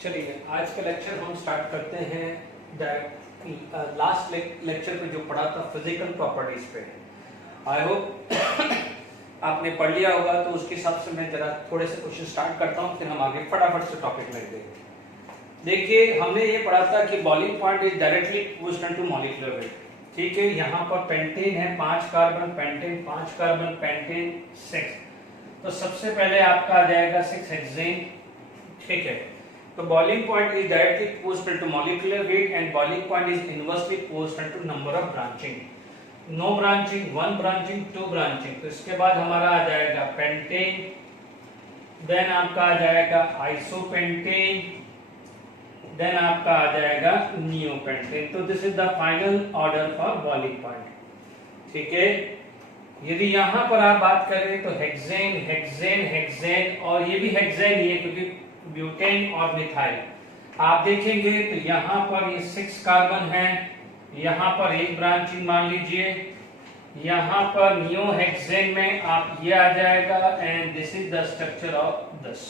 चलिए आज का लेक्चर हम स्टार्ट करते हैं लास्ट लेक्चर पे जो पढ़ा था फिजिकल प्रॉपर्टीज पे। आई होप आपने पढ़ लिया होगा, तो उसके हिसाब से मैं जरा थोड़े से क्वेश्चन स्टार्ट करता हूँ, फिर हम आगे फटाफट से टॉपिक में देंगे। देखिए हमने ये पढ़ा था कि boiling point is directly proportional to molecular weight. ठीक है, यहाँ पर पेंटेन है 5 कार्बन, पेंटेन 5 कार्बन, पेंटेन 6, तो सबसे पहले आपका आ जाएगा 6 हेक्सेन। ठीक है, तो boiling point is directly proportional to molecular weight and boiling point is inversely proportional to number of branching. No branching, 1 branching, 2 branching। तो इसके बाद हमारा आ जाएगा पेंटेन, देन आपका आ जाएगा आइसोपेंटेन, देन आपका आ जाएगा नियोपेंटेन। तो this is the final order for boiling point. ठीक है, यदि यहाँ पर आप बात करें तो हेक्सेन हेक्सेन हेक्सेन, और ये भी हेक्सेन ही है क्योंकि ब्यूटेन और मिथाइल। आप देखेंगे तो यहाँ पर ये 6 कार्बन है, यहाँ पर एक ब्रांचिंग मान लीजिए, यहाँ पर नियो हेक्सेन में आप ये आ जाएगा and this is the structure of this.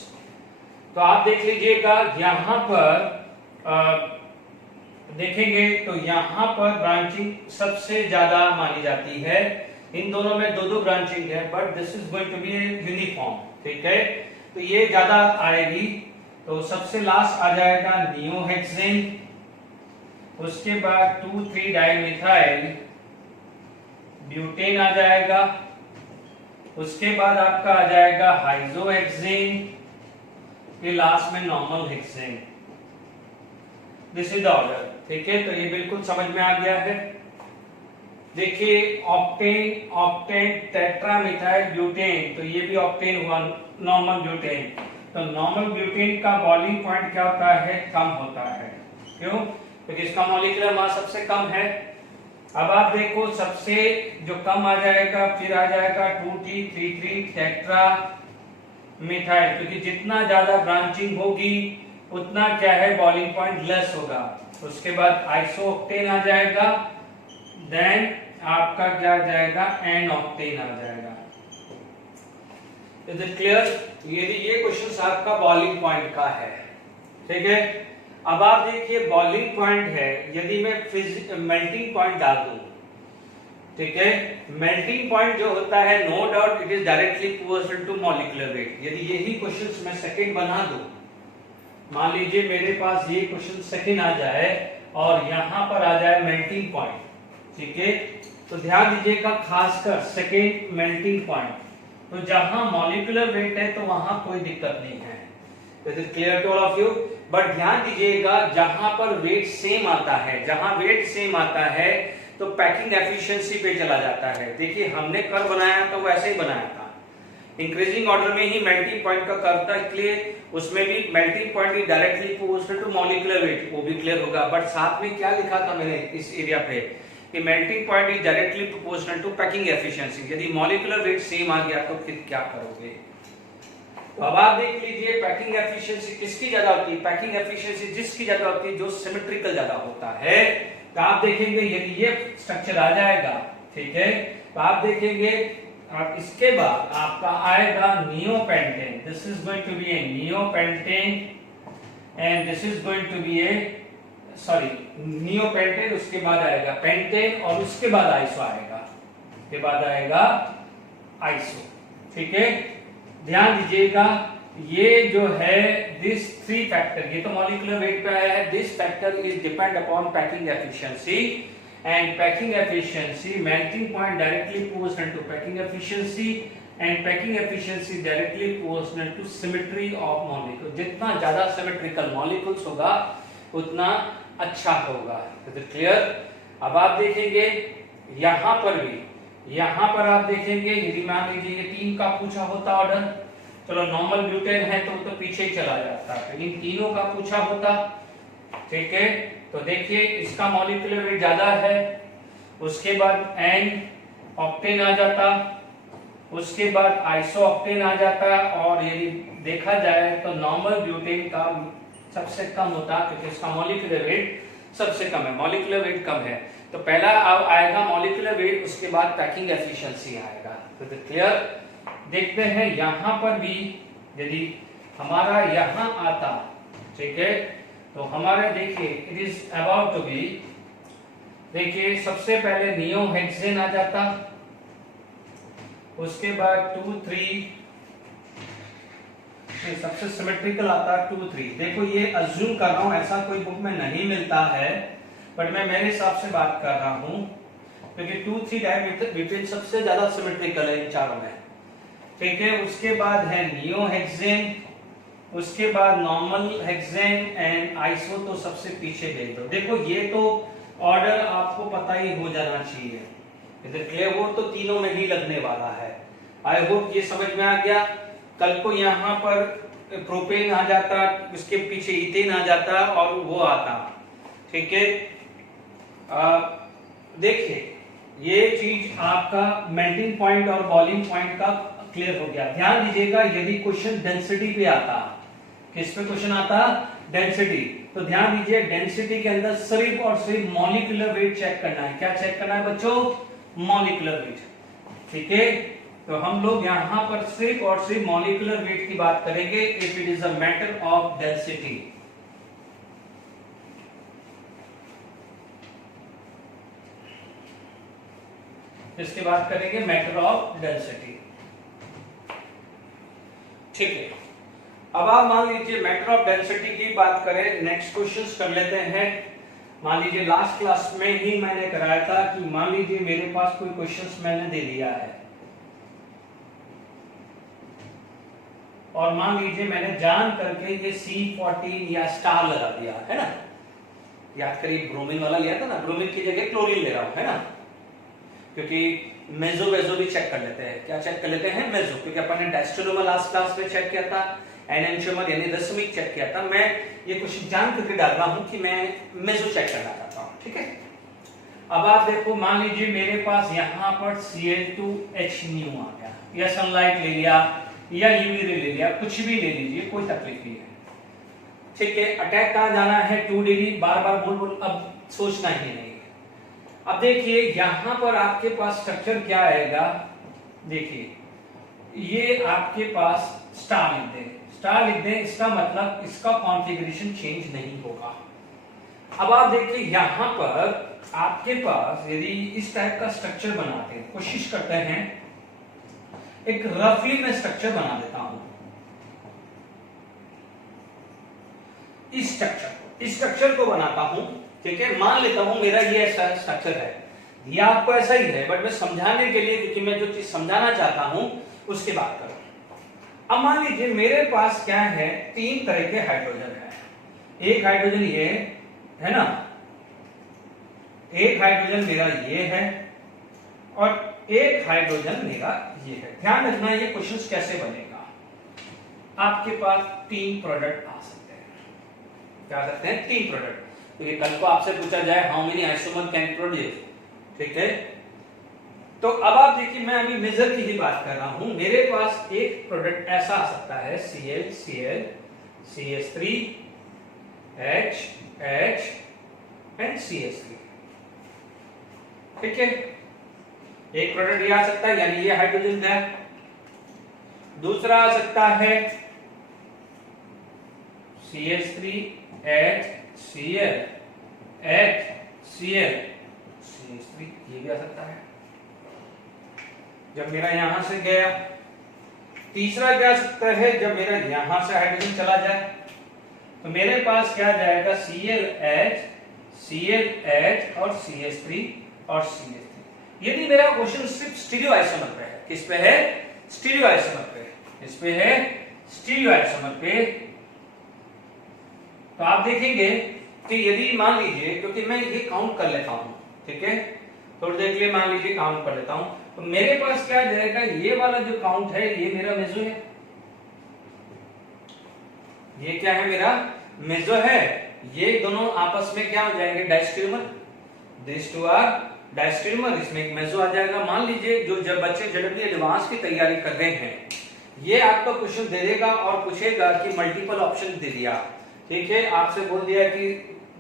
तो आप देख लीजिएगा यहाँ पर देखेंगे तो यहाँ पर ब्रांचिंग सबसे ज्यादा मानी जाती है। इन दोनों में दो ब्रांचिंग है, but this is going to be uniform. ठीक है, तो ये ज्यादा आएगी। तो सबसे लास्ट आ जाएगा नियोहेक्सेन, उसके बाद 2,3 डाइमिथाइल ब्यूटेन आ जाएगा, उसके बाद आपका आ जाएगा हाइड्रोहेक्सेन, ये लास्ट में normal hexane. This is the order. ठीक है, तो ये बिल्कुल समझ में आ गया है। देखिए ऑक्टेन ऑक्टेन टेट्रामिथाइल ब्यूटेन, तो ये भी ऑक्टेन हुआ, नॉर्मल ब्यूटेन। तो नॉर्मल ब्यूटेन का बॉइलिंग पॉइंट क्या होता है? कम होता है। क्यों? क्योंकि इसका मॉलिक्यूलर मास सबसे कम है। अब आप देखो सबसे जो कम आ जाएगा, फिर आ जाएगा 2,3,3 टेट्रा मिथाइल, क्योंकि जितना ज्यादा ब्रांचिंग होगी उतना क्या है बॉइलिंग पॉइंट लेस होगा। उसके बाद आइसोऑक्टेन आ जाएगा, देन आपका क्या आ जाएगा एन ऑक्टेन आ जाएगा। Is it clear? ये क्वेश्चन आपका बॉइलिंग पॉइंट का है। ठीक है, अब आप देखिए बॉइलिंग पॉइंट है, यदि मैं मेल्टिंग पॉइंट डाल दूं, ठीक है, मेल्टिंग पॉइंट जो होता है no doubt it is directly proportional to molecular weight. यदि यही क्वेश्चन मैं सेकंड बना दूं, मान लीजिए मेरे पास ये क्वेश्चन सेकंड आ जाए और यहां पर आ जाए मेल्टिंग पॉइंट। ठीक है, तो ध्यान दीजिएगा खासकर सेकेंड मेल्टिंग पॉइंट, तो जहां मॉलिक्यूलर वेट है तो वहां कोई दिक्कत नहीं है। This is clear to all of you. But ध्यान दीजिएगा जहां पर वेट सेम आता है, जहां वेट सेम आता है तो पैकिंग एफिशिएंसी पे चला जाता है। देखिए हमने कर्व बनाया तो वैसे ही बनाया था, इंक्रीजिंग ऑर्डर में ही मेल्टिंग पॉइंट का कर्व था, इसलिए उसमें भी melting point is directly proportional to molecular weight, वो भी क्लियर होगा। बट साथ में क्या लिखा था मैंने इस एरिया पे कि melting point is directly proportional to packing efficiency. यदि मॉलिक्यूलर वेट सेम आ गया तो फिर क्या करोगे? तो अब आप देख लीजिए पैकिंग एफिशिएंसी किसकी ज्यादा होती है? पैकिंग एफिशिएंसी जिसकी ज्यादा होती है जो सिमेट्रिकल ज्यादा होता है। तो आप देखेंगे यदि ये स्ट्रक्चर आ जाएगा, ठीक है, तो आप देखेंगे आप इसके बाद आपका आएगा neopentane. This is going to be a neopentane and this is going to be a neopentane, उसके बाद आएगा पेंटेन और उसके बाद आइसो आएगा, उसके बाद आएगा आइसो। ठीक है, ध्यान दीजिएगा ये जो है दिस 3 फैक्टर, ये तो मॉलिक्यूलर वेट पे आया है, this factor is depend upon packing efficiency and packing efficiency melting point directly proportional to packing efficiency and packing efficiency directly proportional to symmetry of molecule. जितना ज्यादा सिमेट्रिकल मॉलिक्यूल्स होगा उतना अच्छा होगा। तो क्लियर? अब आप देखेंगे यहां पर भी, यहां पर आप देखेंगे यदि मान लीजिए ये 3 का पूछा होता ऑर्डर, चलो नॉर्मल ब्यूटेन है तो पीछे ही चला जाता, तो इन तीनों का पूछा होता। ठीक है, तो देखिए इसका मॉलिक्यूलर वेट ज्यादा है, उसके बाद एन ऑक्टेन आ जाता, उसके बाद आइसो ऑक्टेन आ जाता, और यदि देखा जाए तो नॉर्मल ब्यूटेन का सबसे कम होता क्योंकि इसका मॉलिक्यूलर वेट सबसे कम है, मॉलिक्यूलर वेट कम है। तो पहला आएगा मॉलिक्यूलर वेट, उसके बाद पैकिंग एफिशिएंसी आएगा। तो क्लियर? देखते हैं यहां पर भी यदि हमारा यहां आता, ठीक है। तो हमारे देखिए it is about to be, देखिए सबसे पहले नियोहेक्सेन आ जाता, उसके बाद 2 3, सबसे सिमेट्रिकल आता 2 3। देखो ये अज्यूम कर रहा हूं, ऐसा कोई बुक में नहीं मिलता है, बट मैं मेरे हिसाब से बात कर रहा हूं, क्योंकि 2 3 डायमीथाइल सबसे ज्यादा सिमेट्रिकल है इन चारों में, ठीक है। उसके बाद है नियोहेक्सेन, उसके बाद नॉर्मल हेक्सेन एंड आइसो तो सबसे पीछे भेज दो। देखो ये तो ऑर्डर आपको पता ही हो जाना चाहिए, क्लियर। वो तो तीनों में ही लगने वाला है। आई होप ये समझ में आ गया। कल को यहाँ पर प्रोपेन आ जाता, उसके पीछे इथेन आ जाता और वो आता, ठीक है। देखिए ये चीज आपका मेल्टिंग पॉइंट और बॉइलिंग पॉइंट का क्लियर हो गया। ध्यान दीजिएगा यदि क्वेश्चन डेंसिटी पे आता, किस पे क्वेश्चन आता, डेंसिटी, तो ध्यान दीजिए डेंसिटी के अंदर सिर्फ और सिर्फ मॉलिक्यूलर वेट चेक करना है। क्या चेक करना है बच्चों, मॉलिक्यूलर वेट, ठीक है। तो हम लोग यहां पर सिर्फ और सिर्फ मॉलिक्यूलर वेट की बात करेंगे if it is a matter of density. इसकी बात करेंगे मैटर ऑफ डेंसिटी, ठीक है। अब आप मान लीजिए मैटर ऑफ डेंसिटी की बात करें, नेक्स्ट क्वेश्चंस कर लेते हैं। मान लीजिए लास्ट क्लास में ही मैंने कराया था कि मान लीजिए मेरे पास कोई क्वेश्चंस मैंने दे दिया है, और मान लीजिए मैंने जान करके ये C14 या स्टार लगा दिया है ना। याद करिए ब्रोमीन वाला लिया था ना, ब्रोमीन की जगह क्लोरीन ले रहा हूं, है ना, क्योंकि मेजो वेजो भी चेक कर लेते हैं। क्या चेक कर लेते हैं, मेजो, क्योंकि अपन ने डायस्टोनोमर लास्ट क्लास में चेक किया था, एनेंटियोमर यानी रसमिक चेक किया था। मैं ये कुछ जान करके डाल रहा हूं कि मैं मेजो चेक करना चाहता हूं, ठीक है। अब आप देखो मान लीजिए मेरे पास यहां पर Cl2H न्यू आ गया, या सनलाइट ले लिया या यूवी रे ले लिया, कुछ भी ले लीजिए, कोई तकलीफ नहीं है, ठीक है। अटैक कहां जाना है, 2 डिग्री, बार बार बोल बोल अब सोचना ही नहीं है। अब देखिए यहां पर आपके पास स्ट्रक्चर क्या आएगा, देखिए ये आपके पास स्टार लिख दें, स्टार लिख दें, इसका मतलब इसका कॉन्फ़िगरेशन चेंज नहीं होगा। अब आप देखिए यहां पर आपके पास यदि इस टाइप का स्ट्रक्चर बनाते हैं, कोशिश करते हैं एक रफली मैं स्ट्रक्चर बना देता हूं, इस स्ट्रक्चर को बनाता हूं, ठीक है। मान लेता हूं मेरा ये ऐसा स्ट्रक्चर है, ये आपको ऐसा ही है, बट मैं समझाने के लिए, क्योंकि मैं जो चीज समझाना चाहता हूं उसकी बात करूं। अब मान लीजिए मेरे पास क्या है, 3 तरह के हाइड्रोजन है। एक हाइड्रोजन ये है ना, एक हाइड्रोजन मेरा ये है, और एक हाइड्रोजन मेरा ये है। ध्यान रखना ये क्वेश्चंस कैसे बनेगा, आपके पास 3 प्रोडक्ट आ सकते हैं। क्या आ सकते हैं, 3 प्रोडक्ट। क्योंकि कल को आपसे पूछा जाए how many isomer can produce, ठीक है। तो अब आप देखिए मैं अभी मेजर की ही बात कर रहा हूं, मेरे पास एक प्रोडक्ट ऐसा आ सकता है Cl Cl CH3 H H and CH3, ठीक है। एक प्रोडक्ट ये आ सकता है, यानी ये हाइड्रोजन है। दूसरा आ सकता है CH3 H Cl H Cl CH3, ये भी आ सकता है जब मेरा यहां से गया। तीसरा क्या आ सकता है, जब मेरा यहां से हाइड्रोजन चला जाए, तो मेरे पास क्या जाएगा ClH ClH और CH3 और CH3। यदि मेरा क्वेश्चन सिर्फ स्टीरियो आइसोमर पे है, किस पे है, स्टीरियो आइसोमर पे, इस पे है स्टीरियो आइसोमर पे, तो आप देखेंगे कि यदि मान लीजिए, क्योंकि मैं ये काउंट कर लेता हूं, ठीक है, तो देख लिए मान लीजिए काउंट कर लेता हूं, तो मेरे पास क्या जाएगा, ये वाला जो काउंट है ये मेरा मेजो है, ये क्या है मेरा मेजो है। ये दोनों आपस में क्या हो जाएंगे, डायस्टेरियोमर, दिस टू आर डायस्टेरियोमर, इसमें एक मेजो आ जाएगा। मान लीजिए जो जब बच्चे जेडब्ल्यू एडवांस की तैयारी कर रहे हैं, ये आपका क्वेश्चन दे देगा और पूछेगा कि मल्टीपल ऑप्शन दे दिया, ठीक है, आपसे बोल दिया कि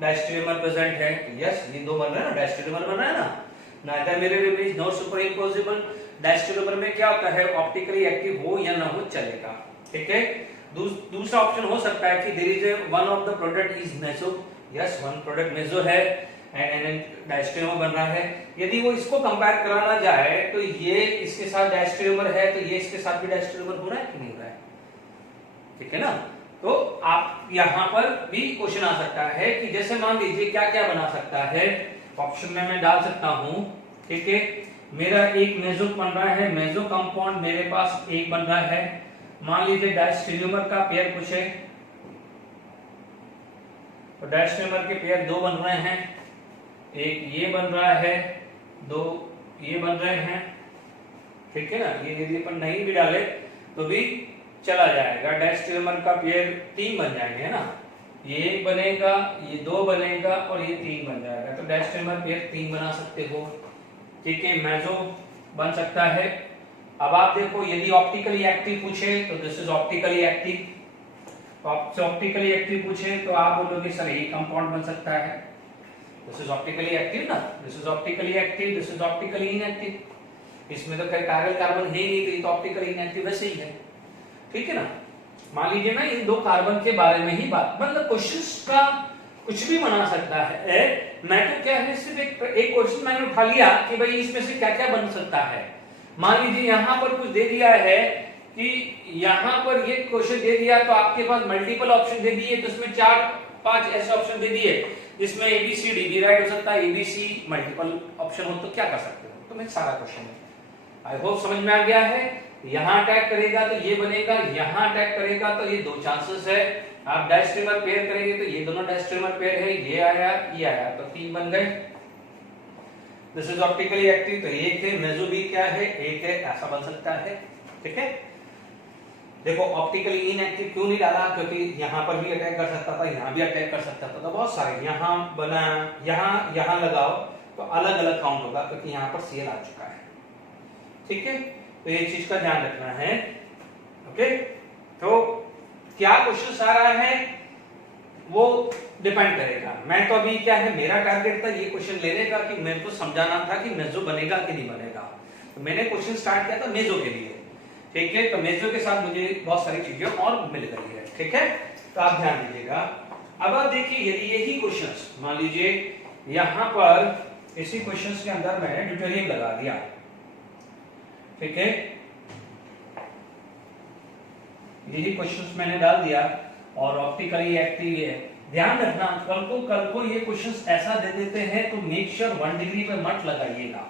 डायस्टेरियोमर प्रेजेंट है, यस ये 2 बन रहा है ना, डायस्टेरियोमर बन रहा है ना, neither mirror image not superimposable. Diastereomer में क्या होता है, ऑप्टिकली एक्टिव हो या ना हो चलेगा, ठीक है। दूसरा ऑप्शन हो सकता है कि there is one of the product is meso, yes one product meso है एंड डायस्टेरियोमर बन रहा है। यदि वो इसको कंपेयर कराना जाए तो ये इसके साथ डायस्टेरियोमर है तो ये इसके साथ भी डायस्टेरियोमर हो रहा है कि नहीं हो रहा है, ठीक है ना। तो आप यहां पर भी क्वेश्चन आ सकता है कि जैसे मान लीजिए क्या क्या बना सकता है, ऑप्शन में मैं डाल सकता हूं, ठीक है। मेरा एक मेसो बन रहा है, मेसो कंपाउंड मेरे पास एक बन रहा है। मान लीजिए डायस्टेरियोमर का पेयर पूछे तो डायस्टेरियोमर के पेयर दो बन रहे हैं, एक ये बन रहा है, दो ये बन रहे हैं, ठीक है ना। ये यदि अपन नहीं भी डाले तो भी चला जाएगा। डायस्टेरियोमर का पेयर तीन बन जाएंगे, है ना। ये एक बनेगा, ये दो बनेगा और ये तीन बन जाएगा। तो डायस्टेरियोमर पेयर तीन बना सकते हो, ठीक है। मेसो बन सकता है। अब आप देखो यदि ऑप्टिकली एक्टिव पूछे तो दिस इज ऑप्टिकली एक्टिव। आपसे ऑप्टिकली एक्टिव पूछे तो आप बोलोगे सर ये कंपाउंड बन सकता है, दिस इज ऑप्टिकली एक्टिव ना, this is optically active, this is optically inactive. इसमें तो पैरेलल कार्बन है ही नहीं तो ये तो ऑप्टिकली इनएक्टिव वैसे ही है, ठीक है ना। मान लीजिए मैं इन दो कार्बन के बारे में ही बात, मतलब क्वेश्चंस का कुछ भी बना सकता है। मैं तो क्या है सिर्फ एक क्वेश्चन मैंने उठा लिया कि भाई इसमें से क्या क्या बन सकता है। मान लीजिए यहां पर कुछ दे दिया है कि यहां पर ये क्वेश्चन दे दिया तो आपके पास मल्टीपल ऑप्शन दे दिए, तो इसमें 4-5 ऐसे ऑप्शन दे दिए जिसमें ABCD भी राइट हो सकता है, ABC मल्टीपल ऑप्शन हो तो क्या कर सकते हो। तो मैं सारा क्वेश्चन है, आई होप समझ में आ गया है। यहां अटैक करेगा तो ये बनेगा, यहां अटैक करेगा तो ये दो चांसेस है। आप डायस्टेरियोमर पेयर करेंगे तो ये दोनों डायस्टेरियोमर पेयर है, ये आया तो तीन बन गए। दिस इज ऑप्टिकली एक्टिव तो एक है, मेसो भी क्या है एक है, ऐसा बन सकता है, ठीक है। देखो ऑप्टिकली इनएक्टिव क्यों नहीं डाला, क्योंकि यहां पर भी अटैक कर सकता था, यहां भी अटैक कर सकता था, तो बहुत सारे यहां बना, यहां लगाओ तो अलग अलग काउंट होगा क्योंकि यहां पर Cl आ चुका है, ठीक है। तो ये चीज का ध्यान रखना है, ओके। तो क्या क्वेश्चन आ रहा है वो डिपेंड करेगा। मैं तो अभी क्या है मेरा टारगेट था ये क्वेश्चन लेने का कि मेरे को समझाना था कि मेसो बनेगा कि नहीं बनेगा, तो मैंने क्वेश्चन स्टार्ट किया था मेसो के लिए, ठीक है। तो मेसो के साथ मुझे बहुत सारी चीजें और मिल गई है, ठीक है। तो आप ध्यान दीजिएगा। अब आप देखिए यदि यही क्वेश्चंस मान लीजिए यहां पर इसी क्वेश्चंस के अंदर मैंने ड्यूटेरियम लगा दिया, ठीक है। यही क्वेश्चंस मैंने डाल दिया और ऑप्टिकली एक्टिव है। ध्यान रखना कल को ये क्वेश्चंस ऐसा दे देते हैं तो मेक श्योर 1 डिग्री पे मत लगाइएगा।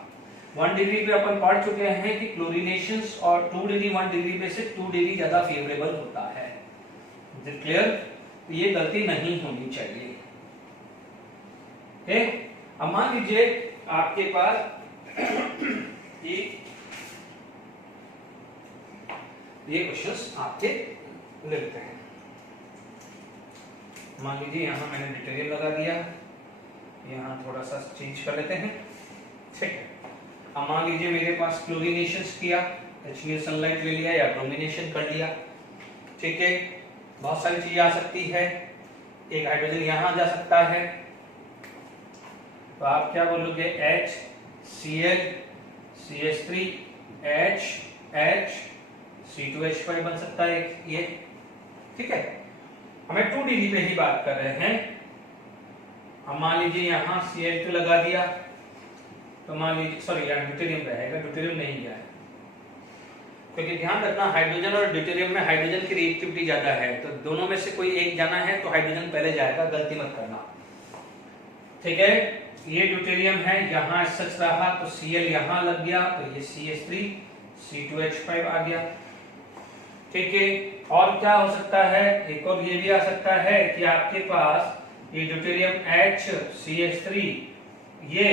1 डिग्री पे अपन पढ़ चुके हैं कि क्लोरीनेशंस और 2 डिग्री 1 डिग्री पे से 2 डिग्री ज्यादा फेवरेबल होता है, इज इट क्लियर। तो ये गलती नहीं होनी चाहिए, ओके। अब मान लीजिए आपके पास ये क्वेश्चंस आपके मिलते हैं। मान लीजिए यहां मैंने ड्यूटेरियम लगा दिया, यहां थोड़ा सा चेंज कर लेते हैं, ठीक है। अब मान लीजिए मेरे पास क्लोरीनेशंस किया, HCl सनलाइट ले लिया या ब्रोमिनेशन कर लिया, ठीक है। बहुत सारी चीजें आ सकती है, एक हाइड्रोजन यहां जा सकता है, तो आप क्या बोलोगे HCl CH3 H C2H5 बन सकता है ये, ठीक है। हमें 2 डिग्री पे ही बात कर रहे हैं। अब मान लीजिए यहां Cl2 लगा दिया तो मान लीजिए सॉरी यार ड्यूटेरियम रहेगा, ड्यूटेरियम नहीं गया है क्योंकि ध्यान रखना हाइड्रोजन और ड्यूटेरियम में हाइड्रोजन की रिएक्टिविटी ज्यादा है, तो दोनों में से कोई एक जाना है तो हाइड्रोजन पहले जाएगा, गलती मत करना, ठीक है। ये ड्यूटेरियम है, यहां सच रहा तो Cl यहां लग गया तो ये CH3 C2H5 आ गया, ठीक है। और क्या हो सकता है, एक और ये भी आ सकता है कि आपके पास ये ड्यूटेरियम HCH3 ये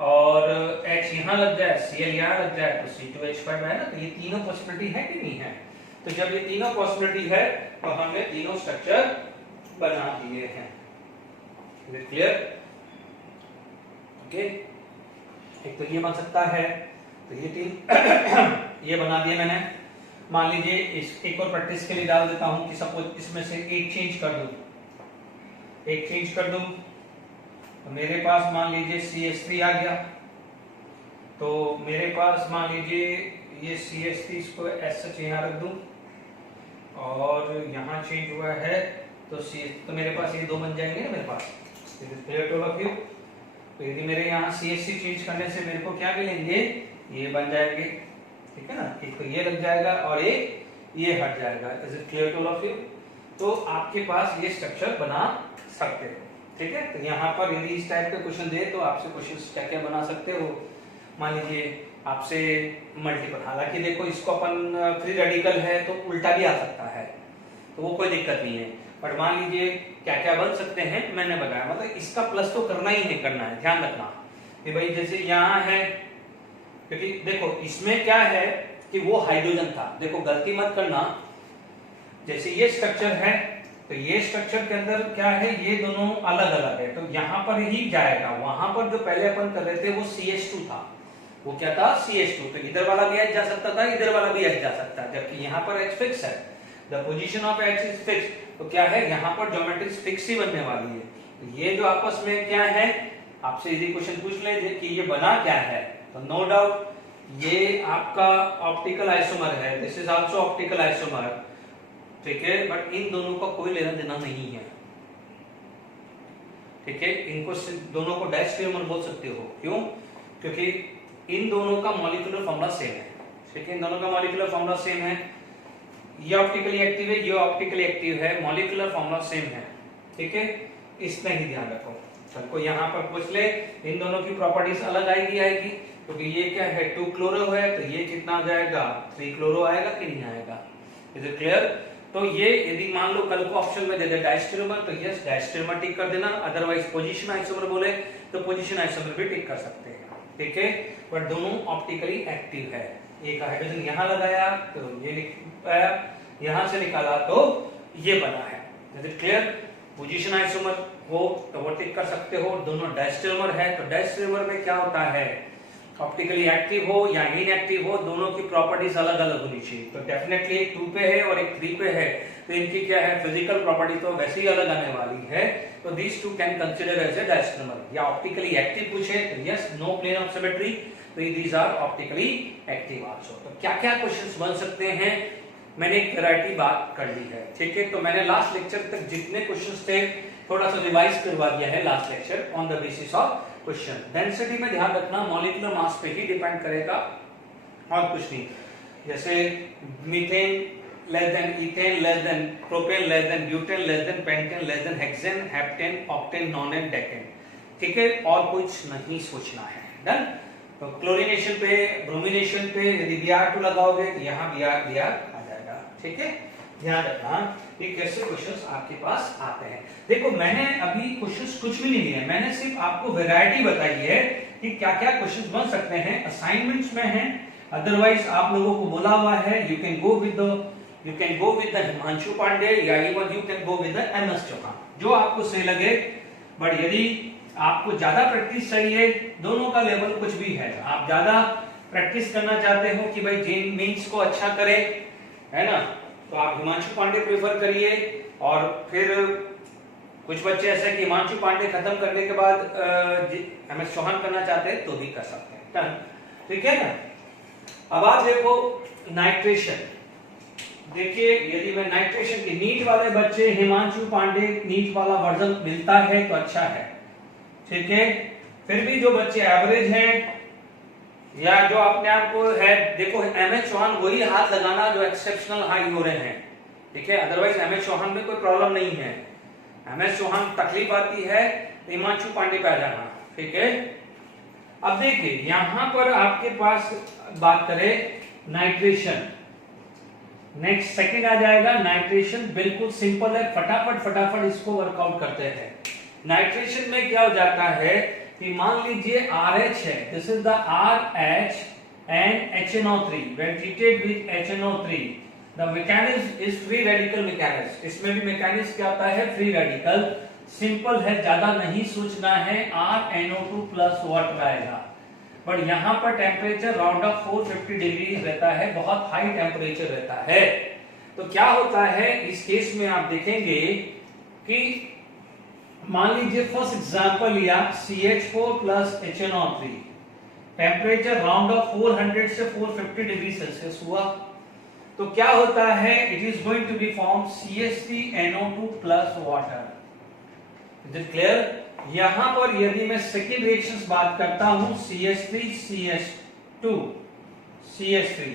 और H यहां लग जाए, Cl यहां लग जाए तो C2H5 है ना। तो ये तीनों पॉसिबिलिटी है कि नहीं है। तो जब ये तीनों पॉसिबिलिटी है तो हमने तीनों स्ट्रक्चर बना दिए हैं, क्लियर, ओके। एक तो ये बन सकता है, तो ये तीन ये बना दिए मैंने। मान लीजिए इस एक और प्रैक्टिस के लिए डाल देता हूं कि सपोज इसमें से एक चेंज कर दूं, तो मेरे पास मान लीजिए CH3 आ गया, तो मेरे पास मान लीजिए ये CH3 इसको ऐसे यहां रख दूं, और यहाँ चेंज हुआ है तो तो मेरे पास ये दो बन जाएंगे ना मेरे पास, clear to all of you. तो यदि मेरे यहाँ CH3 चेंज करने से मेरे को क्या मिलेंगे, ये बन जाएंगे, ठीक है ना, एक तो ये लग जाएगा और एक ये हट जाएगा। Is it clear to all of you? तो आपके पास ये स्ट्रक्चर बना सकते हो, ठीक है। तो यहाँ पर यदि इस टाइप का क्वेश्चन दे तो आपसे क्वेश्चन क्या क्या बना सकते हो, मान लीजिए आपसे मल्टीपल, हालांकि देखो इसको अपन फ्री रेडिकल है तो उल्टा भी आ सकता है, तो वो कोई दिक्कत नहीं है, बट मान लीजिए क्या क्या बन सकते हैं मैंने बताया, मतलब इसका प्लस तो करना ही है, करना है, ध्यान रखना कि भाई जैसे यहाँ है, क्योंकि देखो इसमें क्या है कि वो हाइड्रोजन था, देखो गलती मत करना, जैसे ये स्ट्रक्चर है तो ये स्ट्रक्चर के अंदर क्या है, ये दोनों अलग अलग है, तो यहाँ पर ही जाएगा, वहां पर जो पहले अपन कर रहे थे वो CH2 था, वो क्या था CH2, तो इधर वाला भी H जा सकता था, इधर वाला भी H जा सकता है, जबकि यहाँ पर H फिक्स है, the position of H is fix, तो क्या है यहाँ पर ज्योमेट्री फिक्स ही बनने वाली है। तो ये जो आपस में क्या है, आपसे यदि क्वेश्चन पूछ ले कि ये बना क्या है, तो नो डाउट ये आपका ऑप्टिकल आइसोमर है, this is also optical isomer, ठीक है, बट इन दोनों का कोई लेना देना नहीं है, ठीक है, इनको दोनों को डायस्टेरियोमर बोल सकते हो, क्यों, क्योंकि इन दोनों का मॉलिक्यूलर फॉर्मूला सेम है, ठीक है, इन दोनों का मॉलिक्यूलर फॉर्मूला सेम है, ये ऑप्टिकली एक्टिव है, ये ऑप्टिकली एक्टिव है, मॉलिक्यूलर फॉर्मूला सेम है, ठीक है, इसमें ही ध्यान रखो। सबको यहाँ पर पूछ ले इन दोनों की प्रॉपर्टीज अलग आएगी, क्योंकि ये क्या है 2 क्लोरो है, तो ये कितना आ जाएगा 3 क्लोरो आएगा कि नहीं आएगा, इज इट क्लियर? तो ये यदि मान लो कल को ऑप्शन में दे दे डायस्टेरियोमर, तो यस डायस्टेरियोमर टिक कर देना, अदरवाइज पोजीशन आइसोमर बोले तो पोजीशन आइसोमर भी टिक कर सकते हैं, ठीक है, पर दोनों ऑप्टिकली एक्टिव है, एक हाइड्रोजन यहाँ लगाया तो ये यहाँ से निकाला तो ये बना है, is it clear? Position isomer हो तो वो टिक कर सकते हो, दोनों डायस्टेरियोमर है तो डायस्टेरियोमर में क्या होता है, ऑप्टिकली एक्टिव हो या इनएक्टिव हो, दोनों की प्रॉपर्टीज अलग अलग होनी चाहिए, तो डेफिनेटली एक 2 पे है और एक 3 पे है, तो इनकी क्या है फिजिकल प्रॉपर्टी तो वैसे ही अलग आने वाली है, तो these two can consider as a diastereomer, या ऑप्टिकली एक्टिव पूछे तो yes no plane of symmetry, तो these are optically active also. तो क्या क्या क्वेश्चंस बन सकते हैं, मैंने एक वैरायटी बात कर ली है, ठीक है, तो मैंने लास्ट लेक्चर तक जितने क्वेश्चंस थे थोड़ा सा रिवाइज करवा दिया है last lecture on the basis of question. Density में ध्यान रखना मॉलिक्यूलर मास पे ही डिपेंड करेगा और कुछ नहीं, जैसे methane less than ethane less than propane less than butane less than pentane less than hexane heptane octane nonane decane, ठीक है, और कुछ नहीं सोचना है, डन। तो क्लोरीनेशन पे ब्रोमिनेशन पे यदि Br2 लगाओगे तो यहाँ Br आ जाएगा, ठीक है, ध्यान रखना ये कैसे क्वेश्चंस आपके पास आते हैं। देखो मैंने अभी क्वेश्चंस कुछ भी नहीं दिए, मैंने सिर्फ आपको वैरायटी बताई है कि क्या क्या क्वेश्चंस बन सकते हैं, असाइनमेंट्स में हैं, अदरवाइज आप लोगों को बोला हुआ है you can go with the Himanshu Pandey या even you can go with the MS Chauhan, जो आपको सही लगे, बट यदि आपको ज्यादा प्रैक्टिस चाहिए, दोनों का लेवल कुछ भी है, आप ज्यादा प्रैक्टिस करना चाहते हो कि भाई जेईई मेंस को अच्छा करे, है ना, तो आप हिमांशु पांडे प्रेफर करिए, और फिर कुछ बच्चे ऐसे कि हिमांशु पांडे खत्म करने के बाद MS चौहान करना चाहते हैं तो भी कर सकते हैं, ठीक है ना। अब आप देखो नाइट्रेशन, देखिए यदि मैं नाइट्रेशन की नीट वाले बच्चे हिमांशु पांडे नीट वाला वर्जन मिलता है तो अच्छा है, ठीक है, फिर भी जो बच्चे एवरेज हैं या जो अपने आप को है, देखो MS चौहान वही हाथ लगाना जो एक्सेप्शनल हाई हो रहे हैं, ठीक है, अदरवाइज MS चौहान में कोई प्रॉब्लम नहीं है, MS चौहान तकलीफ आती है तो हिमांशु पांडे पे आ जाना, ठीक है। अब देखिए यहां पर आपके पास बात करें नाइट्रेशन, नेक्स्ट सेकंड आ जाएगा नाइट्रेशन, बिल्कुल सिंपल है, फटाफट इसको वर्कआउट करते हैं। नाइट्रेशन में क्या हो जाता है कि मान लीजिए RH है, this is the RH and HNO3 when treated with HNO3 the mechanism is free radical mechanism, इसमें भी मैकेनिज्म क्या होता है फ्री रेडिकल, सिंपल है, ज्यादा नहीं सोचना है, RNO2 प्लस व्हाट आएगा, बट यहाँ पर टेम्परेचर राउंड ऑफ 450 डिग्री रहता है, बहुत हाई टेम्परेचर रहता है, तो क्या होता है इस केस में आप देखेंगे कि मान लीजिए फर्स्ट एग्जांपल लिया CH4 plus HNO3, temperature round of 400 से 450 डिग्री सेल्सियस हुआ, तो क्या होता है, it is going to be form CH3NO2 plus water. Is it clear? यहां पर यदि मैं सेकेंड रिएक्शन बात करता हूं, CH3CH2 CH3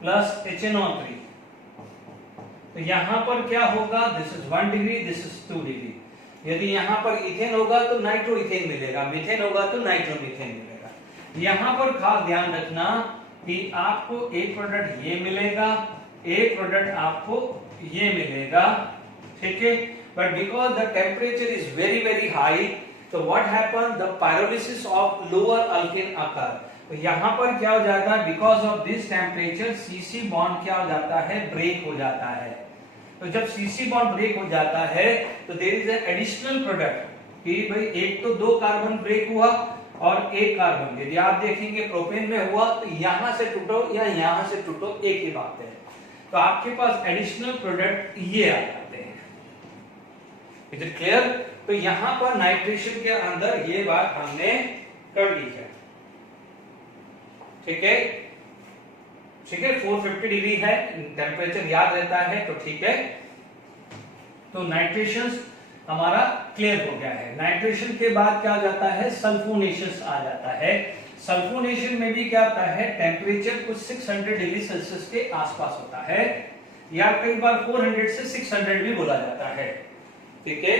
प्लस HNO3, तो यहां पर क्या होगा, this is 1 degree, this is 2 degree. यदि यहां पर इथेन होगा तो नाइट्रो इथेन मिलेगा, मीथेन होगा तो नाइट्रो मीथेन मिलेगा। यहां पर खास ध्यान रखना कि आपको एक प्रोडक्ट ये मिलेगा, एक प्रोडक्ट आपको ये मिलेगा, ठीक है। But because the temperature is very very high, तो what happen, the pyrolysis of lower alkane occur. तो यहां पर क्या हो जाता है, because of this temperature CC bond क्या हो जाता है, ब्रेक हो जाता है। तो जब CC बॉन्ड ब्रेक हो जाता है तो there is an additional product कि भाई एक तो 2 कार्बन ब्रेक हुआ और एक कार्बन, यदि आप देखेंगे प्रोपेन में हुआ तो यहां से टूटो या यहां से टूटो, एक ही बात है। तो आपके पास एडिशनल प्रोडक्ट ये आ जाते हैं। Is it clear? तो यहां पर नाइट्रेशन के अंदर ये बात हमने कर ली है, ठीक है, ठीक है। 450 डिग्री है, टेम्परेचर याद रहता है तो ठीक है। तो नाइट्रेशन हमारा क्लियर हो गया है। नाइट्रेशन के बाद क्या आ जाता है, सल्फोनेशन आ जाता है। सल्फोनेशन में भी क्या आता है, टेम्परेचर कुछ 600 डिग्री सेल्सियस के आसपास होता है, या कई बार 400 से 600 भी बोला जाता है, ठीक है।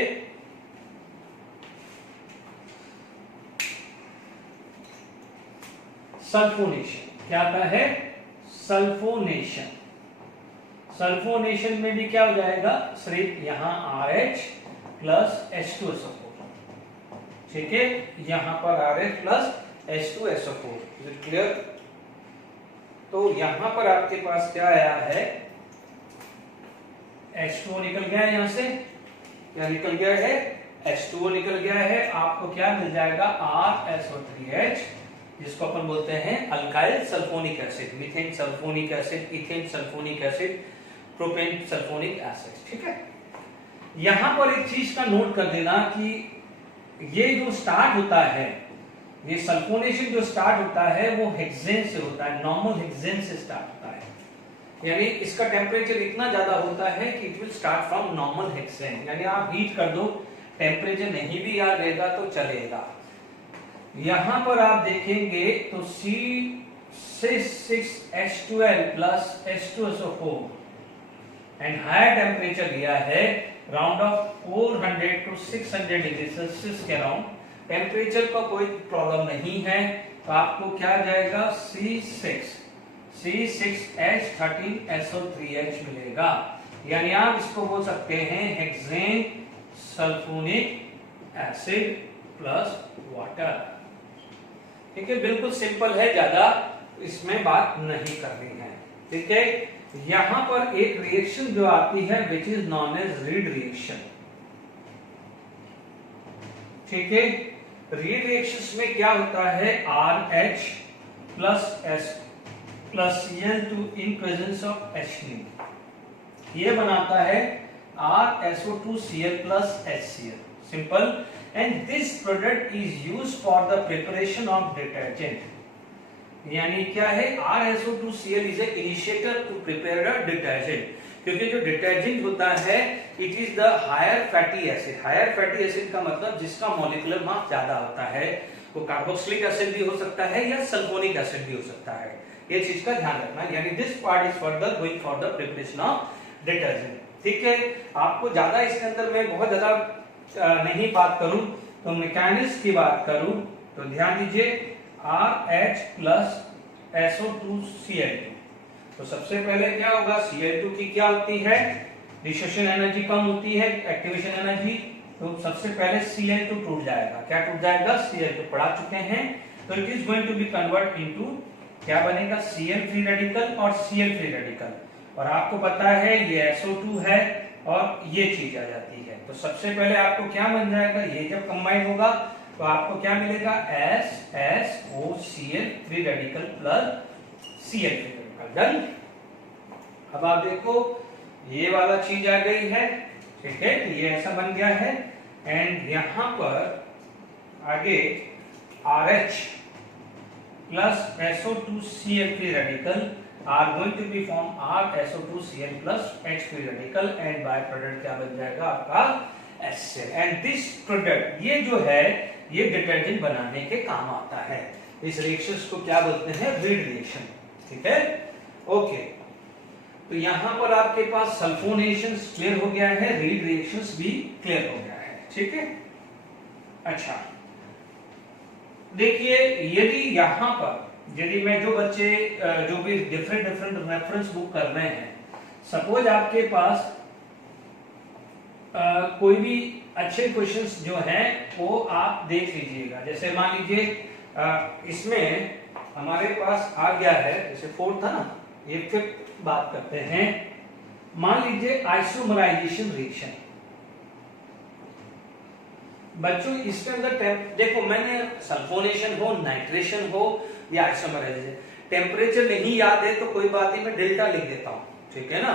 सल्फोनेशन क्या आता है, सल्फोनेशन। सल्फोनेशन में भी क्या हो जाएगा, सिर्फ यहां RH प्लस H2SO4, ठीक है, यहां पर RH plus H2SO4। Is it clear? तो यहां पर आपके पास क्या आया है, H2O निकल गया है, यहां से क्या निकल गया है, H2O निकल गया है। आपको क्या मिल जाएगा, RSO3H, जिसको अपन बोलते हैं alkyl sulphonic acid, methane sulphonic acid, ethane sulphonic acid, propane sulphonic acid, ठीक है। यहां पर एक चीज का नोट कर देना कि ये जो स्टार्ट होता है, ये सल्फोनेशन जो स्टार्ट होता है वो हेक्सेन से होता है, नॉर्मल हेक्सेन से स्टार्ट होता है, यानी इसका टेम्परेचर इतना ज्यादा होता है कि it will start from normal hexane. यानी आप हीट कर दो, टेम्परेचर नहीं भी याद रहेगा तो चलेगा। यहां पर आप देखेंगे तो C6H12 plus H2SO4 and higher temperature लिया है round of 400 to 600 degree Celsius के अराउंड। टेम्परेचर का कोई प्रॉब्लम नहीं है, तो आपको क्या जाएगा, C6H13SO3H मिलेगा। यानी आप इसको बोल सकते हैं hexane sulphonic acid plus water, ठीक है। बिल्कुल सिंपल है, ज्यादा इसमें बात नहीं करनी है, ठीक है। यहां पर एक रिएक्शन जो आती है which is known as Reed reaction, ठीक है। रीड रिएक्शन में क्या होता है, RH plus S plus Cl2 in presence of H3, ये बनाता है RSO2Cl plus HCl, simple. And this product is used for the preparation of detergent. यानी क्या है, RSO2Cl is a initiator to prepare a detergent, क्योंकि जो detergent होता है it is the higher fatty acid. Higher fatty acid का मतलब जिसका मॉलिक्यूलर मास ज्यादा होता है, वो कार्बोक्सिलिक एसिड भी हो सकता है या सल्फोनिक एसिड भी हो सकता है, ये चीज का ध्यान रखना। यानी this part is for the going for the preparation of detergent, ठीक है। आपको ज्यादा इसके अंदर में बहुत ज्यादा नहीं बात करूं तो मैकेनिज्म की बात करूं तो ध्यान दीजिए, RH प्लस SO2Cl2। तो सबसे पहले क्या होगा, Cl2 की क्या होती है, डिसोसिएशन एनर्जी कम होती है, एक्टिवेशन एनर्जी, तो सबसे पहले Cl2 टूट जाएगा। क्या टूट जाएगा, Cl2 पढ़ा चुके हैं। तो it is going to be convert into क्या बनेगा, Cl फ्री रेडिकल और Cl फ्री रेडिकल, और आपको पता है ये SO2 है और ये चीज आ जाती है। तो सबसे पहले आपको क्या बन जाएगा, ये जब कंबाइन होगा तो आपको क्या मिलेगा, SSOCl free radical plus Cl free radical, done. अब आप देखो ये वाला चीज आ गई है, ठीक है, ये ऐसा बन गया है। एंड यहां पर आगे RH plus SO2Cl free radical are going to be form RSO2Cl plus H free radical and by product क्या बन जाएगा आपका HCl and this product ये जो है ये डिटर्जेंट बनाने के काम आता है। इस रिएक्शंस को क्या बोलते हैं? Read reaction. ठीक है, ओके। तो यहां पर आपके पास सल्फोनेशंस क्लियर हो गया है, रीड रिएक्शंस भी क्लियर हो गया है। ठीक है, अच्छा देखिए, यदि मैं जो बच्चे जो भी डिफरेंट रेफरेंस बुक कर रहे हैं, सपोज आपके पास कोई भी अच्छे क्वेश्चंस जो हैं वो आप देख लीजिएगा। जैसे मान लीजिए इसमें हमारे पास आ गया है, जैसे 4 था ना, ये फिर बात करते हैं। मान लीजिए आइसोमराइजेशन रिएक्शन। बच्चों इसके अंदर देखो, मैंने सल्फोनेशन हो, नाइट्रेशन हो या आइसोमराइजेशन, टेम्परेचर नहीं याद है तो कोई बात नहीं, मैं डेल्टा लिख देता हूं। ठीक है ना,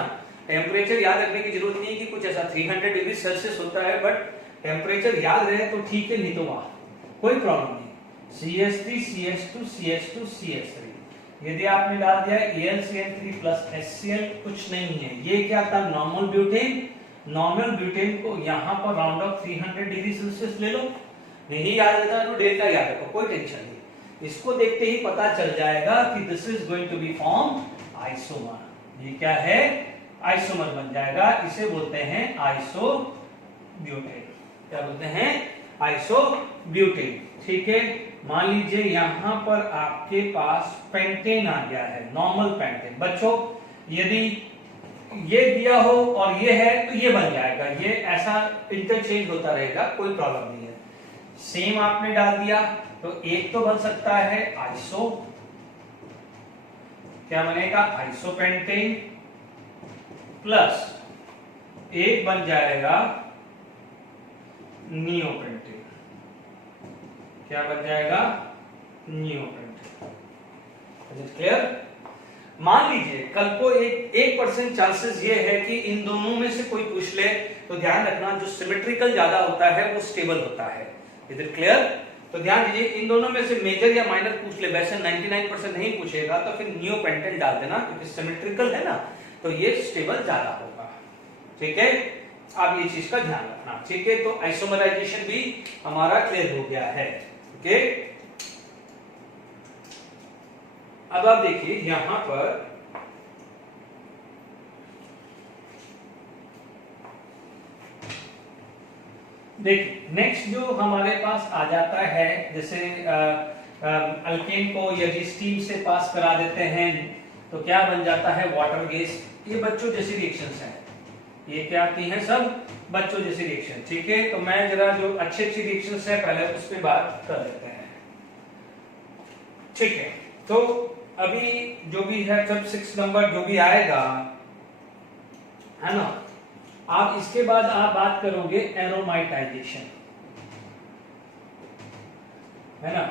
टेम्परेचर याद रखने की जरूरत नहीं है कि कुछ ऐसा 300 डिग्री सेल्सियस होता है, बट टेम्परेचर याद रहे तो ठीक है, नहीं तो वहां कोई प्रॉब्लम नहीं। CH3 CH2 CH2 CH3, यदि आपने डाल दिया AlCl3 प्लस HCl, कुछ नहीं है, ये क्या था? Normal butane. नॉर्मल ब्यूटेन को यहां पर राउंड ऑफ 300 डिग्री सेल्सियस ले लो। नहीं याद रहता तो डेल्टा याद रखो, कोई टेंशन नहीं। इसको देखते ही पता चल जाएगा कि this is going to be form isomer. ये क्या है? आइसोमर बन जाएगा। इसे बोलते हैं आइसोब्यूटेन। क्या बोलते हैं? आइसोब्यूटेन। ठीक है, मान लीजिए यहां पर आपके पास पेंटेन आ गया है, नॉर्मल पेंटेन। बच्चों यदि ये दिया हो और ये है तो ये बन जाएगा, ये ऐसा इंटरचेंज होता रहेगा, कोई प्रॉब्लम नहीं है। सेम आपने डाल दिया तो एक तो बन सकता है आइसो, क्या बनेगा? आइसोपेंटेन प्लस एक बन जाएगा नियोपेंटेन। क्या बन जाएगा? नियोपेंटेन। क्लियर? मान लीजिए कल को 1% चांसेस ये है कि इन दोनों में से कोई पूछ ले, तो ध्यान रखना जो सिमेट्रिकल ज्यादा होता है वो स्टेबल होता है। Is it clear? तो ध्यान दीजिए, इन दोनों में से मेजर या माइनर पूछ ले, वैसे 99% नहीं पूछेगा तो फिर नियोपेंटेन डाल देना, क्योंकि सिमेट्रिकल है ना, तो ये स्टेबल ज्यादा होगा। ठीक है, आप ये चीज का ध्यान रखना। ठीक है, तो आइसोमराइजेशन भी हमारा क्लियर हो गया है। ओके, अब आप देखिए यहां पर देखिए नेक्स्ट जो हमारे पास आ जाता है, जैसे अल्केन को यदि स्टीम से पास करा देते हैं तो क्या बन जाता है? Water gas. ये बच्चों जैसी रिएक्शंस हैं, ये क्या आती हैं? सब बच्चों जैसी रिएक्शन। ठीक है, तो मैं जरा जो अच्छी रिएक्शंस है पहले उस पर बात कर लेते हैं। ठीक है, तो अभी जो भी है जब 6 नंबर जो भी आएगा है ना, आप इसके बाद आप बात करोगे एरोमाइटाइजेशन, है ना,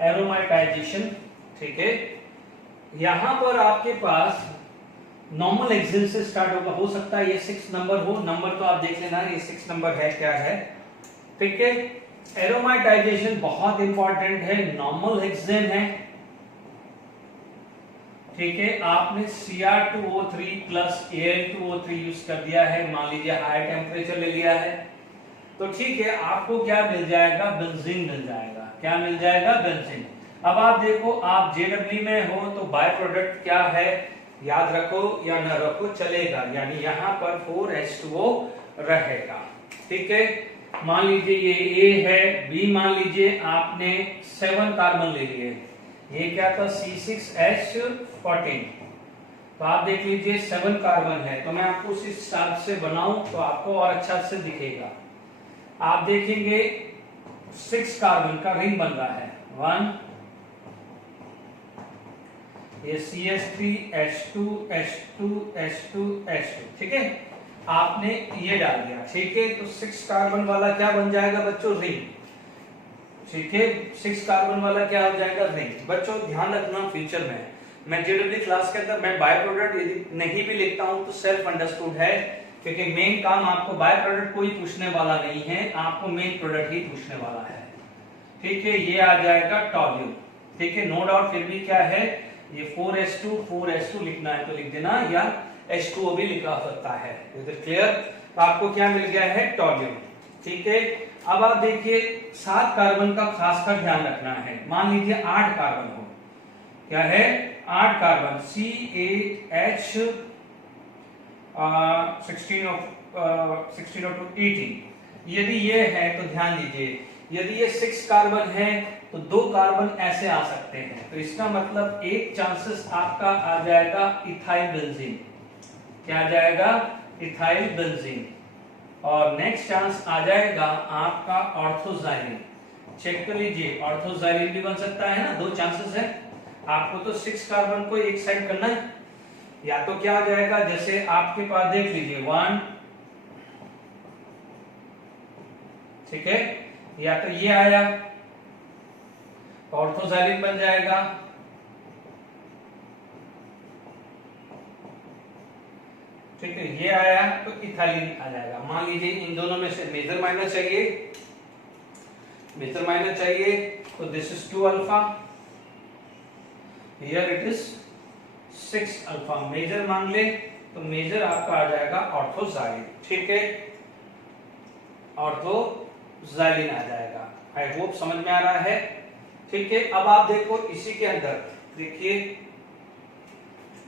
एरोमाइटाइजेशन। ठीक है, यहां पर आपके पास नॉर्मल एक्सिल से स्टार्ट होगा, हो सकता है ये 6 नंबर हो, नंबर तो आप देख लेना ये 6 नंबर है क्या है। ठीक है, एरोमाइटाइजेशन बहुत इंपॉर्टेंट है, नॉर्मल हेक्सेन है। ठीक है, आपने Cr2O3 प्लस Al2O3 यूज कर दिया है, मान लीजिए हाई टेम्परेचर ले लिया है, तो ठीक है, आपको क्या मिल जाएगा? बेंजीन मिल जाएगा। क्या मिल जाएगा? बेंजीन। अब आप देखो, आप JW में हो तो बाय प्रोडक्ट क्या है, याद रखो या न रखो चलेगा, यानी यहाँ पर 4H2O रहेगा। ठीक है, मान लीजिए ये A है, B मान लीजिए आपने 7 कार्बन ले लिए, ये क्या था? C6H14। तो आप देख लीजिए 7 कार्बन है, तो मैं आपको उस हिसाब से बनाऊं तो आपको और अच्छा से दिखेगा। आप देखेंगे 6 कार्बन का रिंग बन रहा है, 1, ये CH3 H2 H2 H2 H2। ठीक है, आपने ये डाल दिया। ठीक है, तो 6 कार्बन वाला क्या बन जाएगा बच्चों? रिंग। ठीक है, 6 कार्बन वाला क्या हो जाएगा? रिंग। बच्चों ध्यान रखना, फ्यूचर में मैं JW क्लास के अंदर मैं बाय प्रोडक्ट यदि नहीं भी लिखता हूं तो सेल्फ अंडरस्टूड है, क्योंकि मेन काम आपको बाय प्रोडक्ट कोई पूछने वाला नहीं है, आपको मेन प्रोडक्ट ही पूछने वाला है। ठीक है, ये आ जाएगा टॉल्यूम। ठीक है, नो डाउट। फिर भी क्या है, ये 4s2 लिखना है तो लिख देना, या H2O भी लिखा सकता है। इधर क्लियर? तो आपको क्या मिल गया है? टॉल्यूम। ठीक है, अब आप देखिए 7 कार्बन का खासकर ध्यान रखना है। मान लीजिए 8 कार्बन हो, क्या है? 8 कार्बन, C8H 16 to 18। यदि ये है तो ध्यान दीजिए, यदि ये 6 कार्बन है तो 2 कार्बन ऐसे आ सकते हैं, तो इसका मतलब एक चांसेस आपका आ जाएगा इथाइल बेंजीन। क्या आ जाएगा? Ethyl benzene. और नेक्स्ट चांस आ जाएगा आपका ऑर्थोजाइलिन। चेक कर लीजिए, ऑर्थोजाइलिन भी बन सकता है ना, 2 चांसेस है। आपको तो 6 कार्बन को एक साइड करना है, या तो क्या आ जाएगा, जैसे आपके पास देख लीजिए 1, ठीक है, या तो ये आया तो ऑर्थोजाइलिन बन जाएगा, ठीक है, ये आया तो इथाइलिन आ जाएगा। मान लीजिए इन दोनों में से मेजर माइनर चाहिए, मेजर माइनर चाहिए, तो this is 2 alpha, here it is 6 alpha. Major मांग ले तो मेजर आपका आ जाएगा ऑर्थोजाइलिन। ठीक है, ऑर्थोजाइलिन आ जाएगा। आई होप समझ में आ रहा है। ठीक है, अब आप देखो इसी के अंदर देखिए,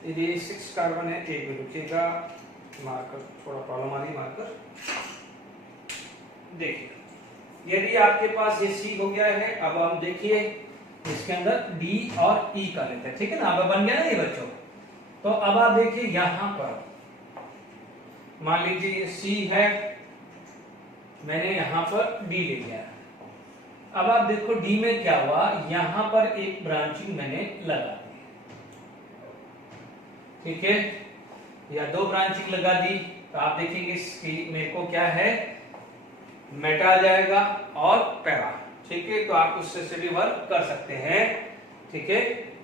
ये 6 कार्बन है, एक भी रुकिएगा, मार्कर थोड़ा प्रॉब्लम आ रही, मार्कर देखिए, यदि आपके पास ये C हो गया है, अब हम देखिए इसके अंदर D और E कर लेते हैं। ठीक है ना, अब बन गया ना ये बच्चों। तो अब आप देखिए यहां पर मान लीजिए C है, मैंने यहां पर D ले लिया। अब आप देखो D में क्या हुआ, यहां पर एक ब्रांचिंग मैंने लगा दी, ठीक है, या 2 ब्रांचिंग लगा दी, तो आप देखेंगे कि मेरे को क्या है, मेटा आ जाएगा और पैरा। ठीक है, तो आप उससे से भी वर्क कर सकते हैं। ठीक है,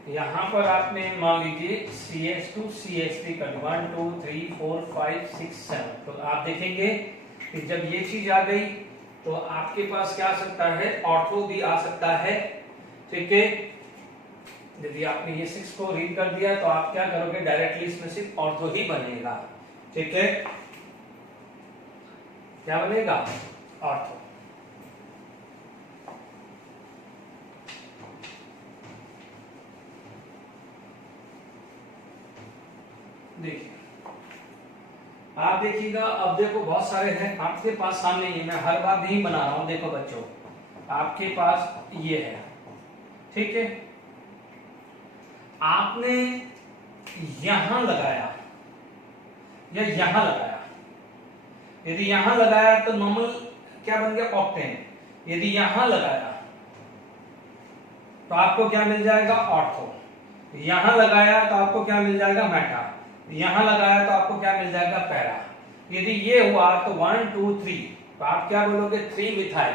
यहां पर आपने मान लीजिए CH2 CH3 कर 1 2 3 4 5 6 7, तो आप देखेंगे कि जब ये चीज आ गई तो आपके पास क्या आ सकता है, ऑर्थो भी आ सकता है। ठीक है, यदि आपने ये 6 को रीड कर दिया तो आप क्या करोगे, डायरेक्टली इसमें सिर्फ ऑर्थो ही बनेगा। ठीक है, क्या बनेगा, ऑर्थो। देखिए, आप देखिएगा, अब देखो बहुत सारे हैं आपके पास सामने, ये मैं हर बार नहीं बना रहा हूं। देखो बच्चों, आपके पास ये है, ठीक है, आपने यहां लगाया या यहां लगाया, यदि यहां लगाया तो नॉर्मल क्या बन गया, ऑक्टेन। यदि यहां लगाया तो आपको क्या मिल जाएगा, ऑर्थो। यहां लगाया तो आपको क्या मिल जाएगा, मेटा। यहां लगाया तो आपको क्या मिल जाएगा, पैरा। यदि ये हुआ तो 1 2 3, तो आप क्या बोलोगे, 3 मिथाइल।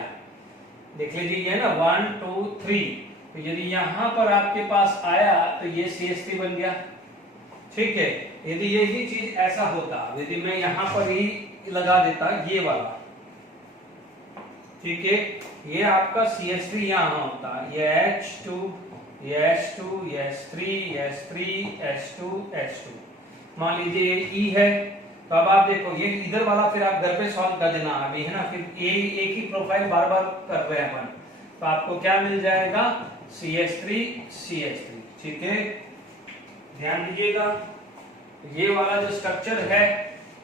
देख लीजिए ये ना 1 2 3, तो यदि यहां पर आपके पास आया तो ये CH3 बन गया। ठीक है, यदि यही चीज ऐसा होता, यदि मैं यहां पर ही लगा देता ये वाला, ठीक है, ये आपका CH3 यहां होता, ये H2 ये H2 ये H3 ये H3 H2 H2, मान लीजिए ये E है, तो अब आप देखो ये इधर वाला फिर आप घर पे सॉल्व कर देना अभी, है ना, फिर एक ही प्रोफाइल बार बार कर रहे हैं अपन, तो आपको क्या मिल जाएगा, CH3 CH3। ठीक है, ध्यान दीजिएगा, ये वाला जो स्ट्रक्चर है,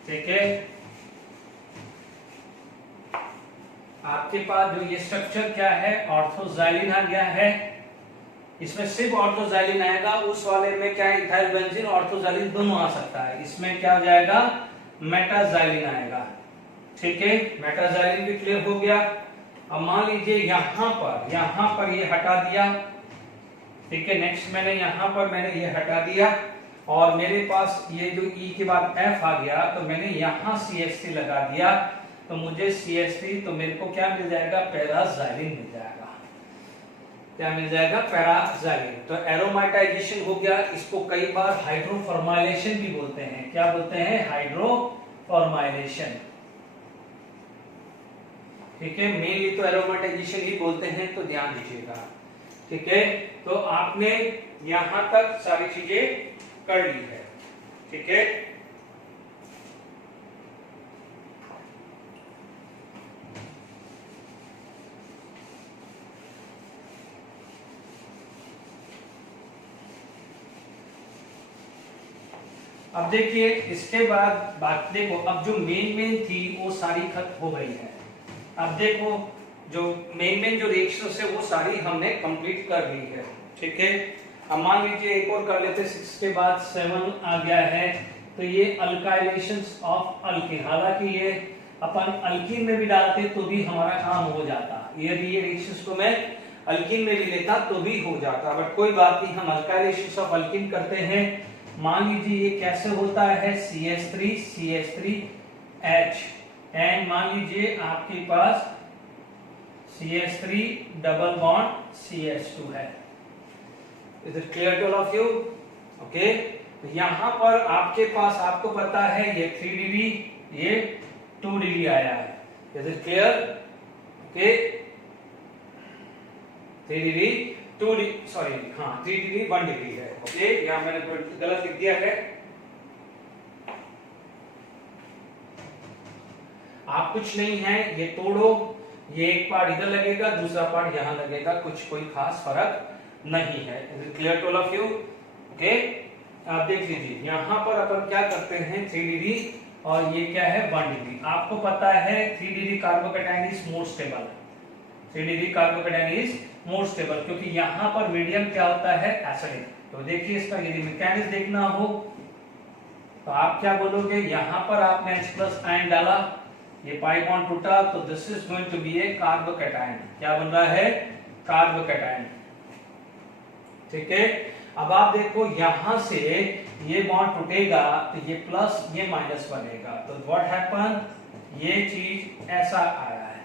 ठीक है, आपके पास जो ये स्ट्रक्चर क्या है, ऑर्थोजाइलिन आ गया है। इसमें सिर्फ ऑर्थोजाइलिन आएगा, उस वाले में क्या है, इथाइल बेंजीन ऑर्थोजाइलिन दोनों आ सकता है। इसमें क्या हो जाएगा, मेटाजाइलिन आएगा। ठीक है, मेटाजाइलिन भी क्लियर हो गया। अब मान लीजिए यहां पर ये हटा दिया, ठीक है, नेक्स्ट मैंने यहां पर ये हटा दिया, और मेरे पास ये जो E के बाद F आ गया, तो मैंने यहां CH3 लगा दिया, तो मुझे CH3, तो मेरे को क्या मिल जाएगा, पैराजाइलिन मिल जाएगा। क्या मिल जाएगा, पैराजाइलिन। तो एरोमेटाइजेशन हो गया, इसको कई बार हाइड्रोफॉर्माइलेशन भी बोलते हैं। क्या बोलते हैं, हाइड्रोफॉर्माइलेशन। ठीक है, मेनली तो एरोमेटाइजेशन ही बोलते हैं, तो ध्यान दीजिएगा। ठीक है, तो आपने यहां तक सारी चीजें कर ली है, ठीक है। अब देखिए इसके बाद बात देखो, अब जो मेन थी वो सारी खत्म हो गई है। अब देखो जो मेन जो रिएक्शंस है वो सारी हमने कंप्लीट कर ली है, ठीक है। अब मान लीजिए एक और कर लेते, 6 के बाद 7 आ गया है, तो ये अल्काइलेशंस ऑफ अल्कीन। हालांकि ये अपन अल्कीन में भी डालते तो भी हमारा काम हो जाता, यदि ये रिएक्शंस को मैं अल्कीन में भी लेता तो भी हो जाता, बट कोई बात नहीं, हम अल्काइलेशंस ऑफ अल्कीन करते हैं। मान लीजिए ये कैसे होता है, CH3CH3H, एंड मान लीजिए आपके पास CH3 डबल बॉन्ड CH2 है। Is it clear to all of you? Okay, यहां पर आपके पास, आपको पता है ये 3 डिग्री, ये 2 डिग्री आया है। Is it clear? Okay, 3 degree 2 degree, sorry हाँ 3 डिग्री 1 डिग्री है। ओके, यहां मैंने गलत लिख दिया है। आप कुछ नहीं है, ये तोड़ो, ये एक पार्ट इधर लगेगा, दूसरा पार्ट यहां लगेगा, कुछ कोई खास फर्क नहीं है। Is it clear to all of you? Okay, आप देख लीजिए यहां पर अपन क्या करते हैं, 3 डिग्री और ये क्या है 1 डिग्री। आपको पता है 3 degree carbocation is more stable, 3 degree carbocation is more stable, क्योंकि यहां पर मीडियम क्या होता है, एसिडिक। तो देखिए इसका यदि मैकेनिज्म देखना हो तो आप क्या बोलोगे, यहां पर आपने H+ आयन डाला, ये पाई बॉन्ड टूटा, तो this is going to be a carbocation. क्या बन रहा है, कार्बोकैटायन, ठीक है। अब आप देखो यहां से ये बॉन्ड टूटेगा तो ये प्लस ये माइनस बनेगा, तो व्हाट हैपन, ये चीज ऐसा आया है,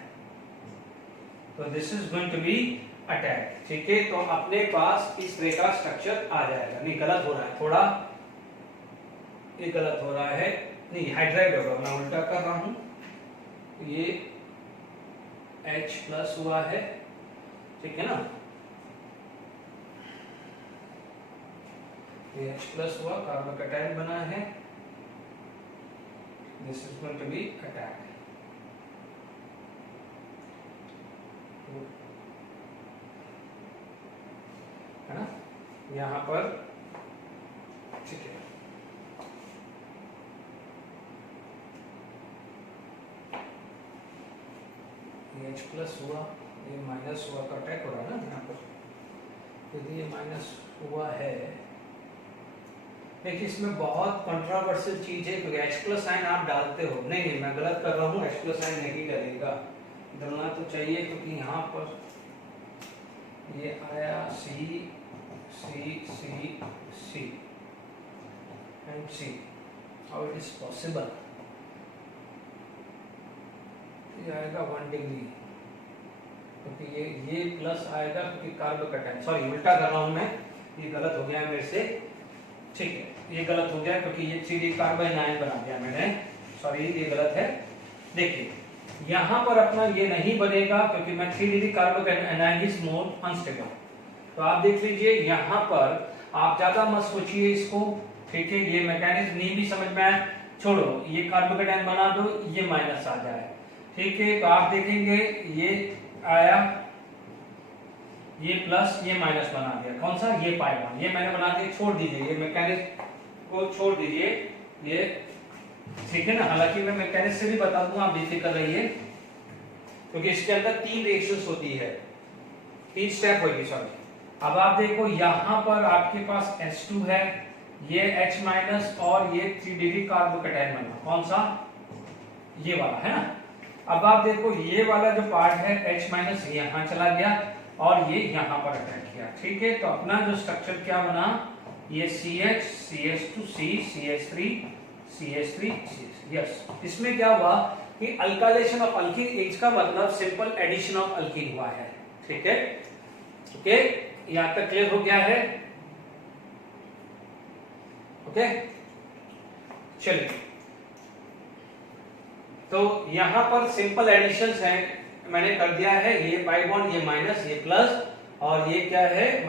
तो this is going to be attack, ठीक है। तो अपने पास इस तरह का स्ट्रक्चर आ जाएगा। नहीं गलत हो रहा है थोड़ा, ये गलत हो रहा है, नहीं हाइड्राइड होगा, मैं उल्टा कर रहा हूं। ये H+ हुआ है, ठीक है ना, ये H+ हुआ, कार्बोकैटायन बना है, this is going to be attack. है ना, यहां पर, ठीक है। ये H+ हुआ, ये माइनस हुआ, का अटैक हो रहा है ना यहाँ पर, यदि ये माइनस हुआ है, देखिए इसमें बहुत कंट्रोवर्शियल चीज है, क्योंकि H+ आयन आप डालते हो, नहीं मैं गलत कर रहा हूँ, H+ आयन नहीं डलेगा, डलना तो चाहिए, क्योंकि यहाँ पर ये आया C and C, how it is possible, ये आएगा 1 डिग्री, क्योंकि ये प्लस आएगा, क्योंकि कार्बोकैटायन, सॉरी उल्टा कर रहा हूं मैं, ये गलत हो गया है मेरे से, ठीक है, ये गलत हो गया क्योंकि ये 3 कार्बन आयन बना दिया मैंने, सॉरी ये गलत है। देखिए यहां पर अपना ये नहीं बनेगा, क्योंकि मैं 3 carbocation ion is more unstable. तो आप देख लीजिए यहां पर आप ज्यादा मत सोचिए इसको, ठीक है, ये मैकेनिज्म नहीं भी समझ में आए, छोड़ो, ये कार्बोकैटायन बना दो, ये माइनस आ जाए, ठीक है। तो आप देखेंगे ये आया, ये प्लस ये माइनस बना दिया, कौन सा, ये पाई बॉन्ड, ये मैंने बना दिया, छोड़ दीजिए ये मैकेनिज्म को, छोड़ दीजिए ये, ठीक है ना। हालांकि मैं मैकेनिज्म से भी बता दूंगा, आप बेफिक्र रहिए, क्योंकि इसके अंदर 3 रिएक्शंस होती है, 3 स्टेप होगी, सॉरी। अब आप देखो यहां पर आपके पास H2 है, ये H- और ये 3 डिग्री कार्बोकैटायन बना, कौन सा, ये वाला है ना। अब आप देखो ये वाला जो पार्ट है H- यहां चला गया और ये यहां पर अटैक किया, ठीक है। तो अपना जो स्ट्रक्चर क्या बना, ये CH CH2 C CH3 CH3 yes. इसमें क्या हुआ कि अल्काइलेशन ऑफ अल्कीन, इसका मतलब सिंपल एडिशन ऑफ अल्कीन हुआ है, ठीक है। ओके, यहां तक क्लियर हो गया है? ओके, चलिए, तो यहां पर सिंपल एडिशंस हैं, मैंने कर दिया है, ये पाई बॉन्ड, ये माइनस, ये प्लस, और ये क्या है -n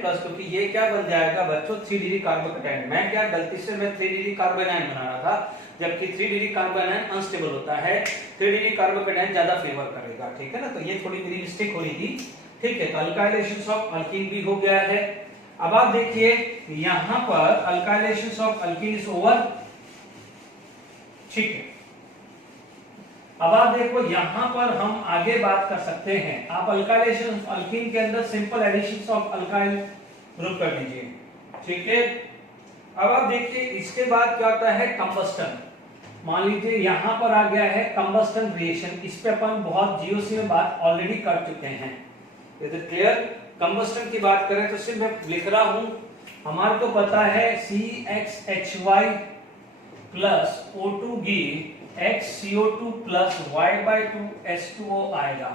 प्लस, क्योंकि ये क्या बन जाएगा बच्चों 3 डिग्री कार्बोकेटायन। मैं क्या गलती से मैं 3 डिग्री कार्बोनाइन बना रहा था, जबकि 3 डिग्री कार्बोनाइन अनस्टेबल होता है, 3 डिग्री कार्बोकेटायन ज्यादा फेवर करेगा, ठीक है ना। तो ये थोड़ी मेरी मिस्टेक हो रही थी, ठीक है। तो अल्काइलेशंस ऑफ अल्कीन भी हो गया है। अब आप देखिए यहां पर अल्काइलेशंस ऑफ अल्कीन इज ओवर, ठीक है। अब आप देखो यहां पर हम आगे बात कर सकते हैं। आप अल्काइलेशन ऑफ अल्कीन के अंदर simple additions of alkyl group कर दीजिए, ठीक है। अब आप देखिए इसके बाद क्या होता है कंबस्टन। मान लीजिए यहां पर आ गया है कंबस्टन रिएक्शन, इस पे अपन बहुत जीओसी में बात ऑलरेडी कर चुके हैं। Is it clear? कंबस्टन की बात करें तो सिर्फ मैं लिख रहा हूं, हमारे को पता है CxHy plus O2 give XCO2 plus Y/2 H2O आएगा।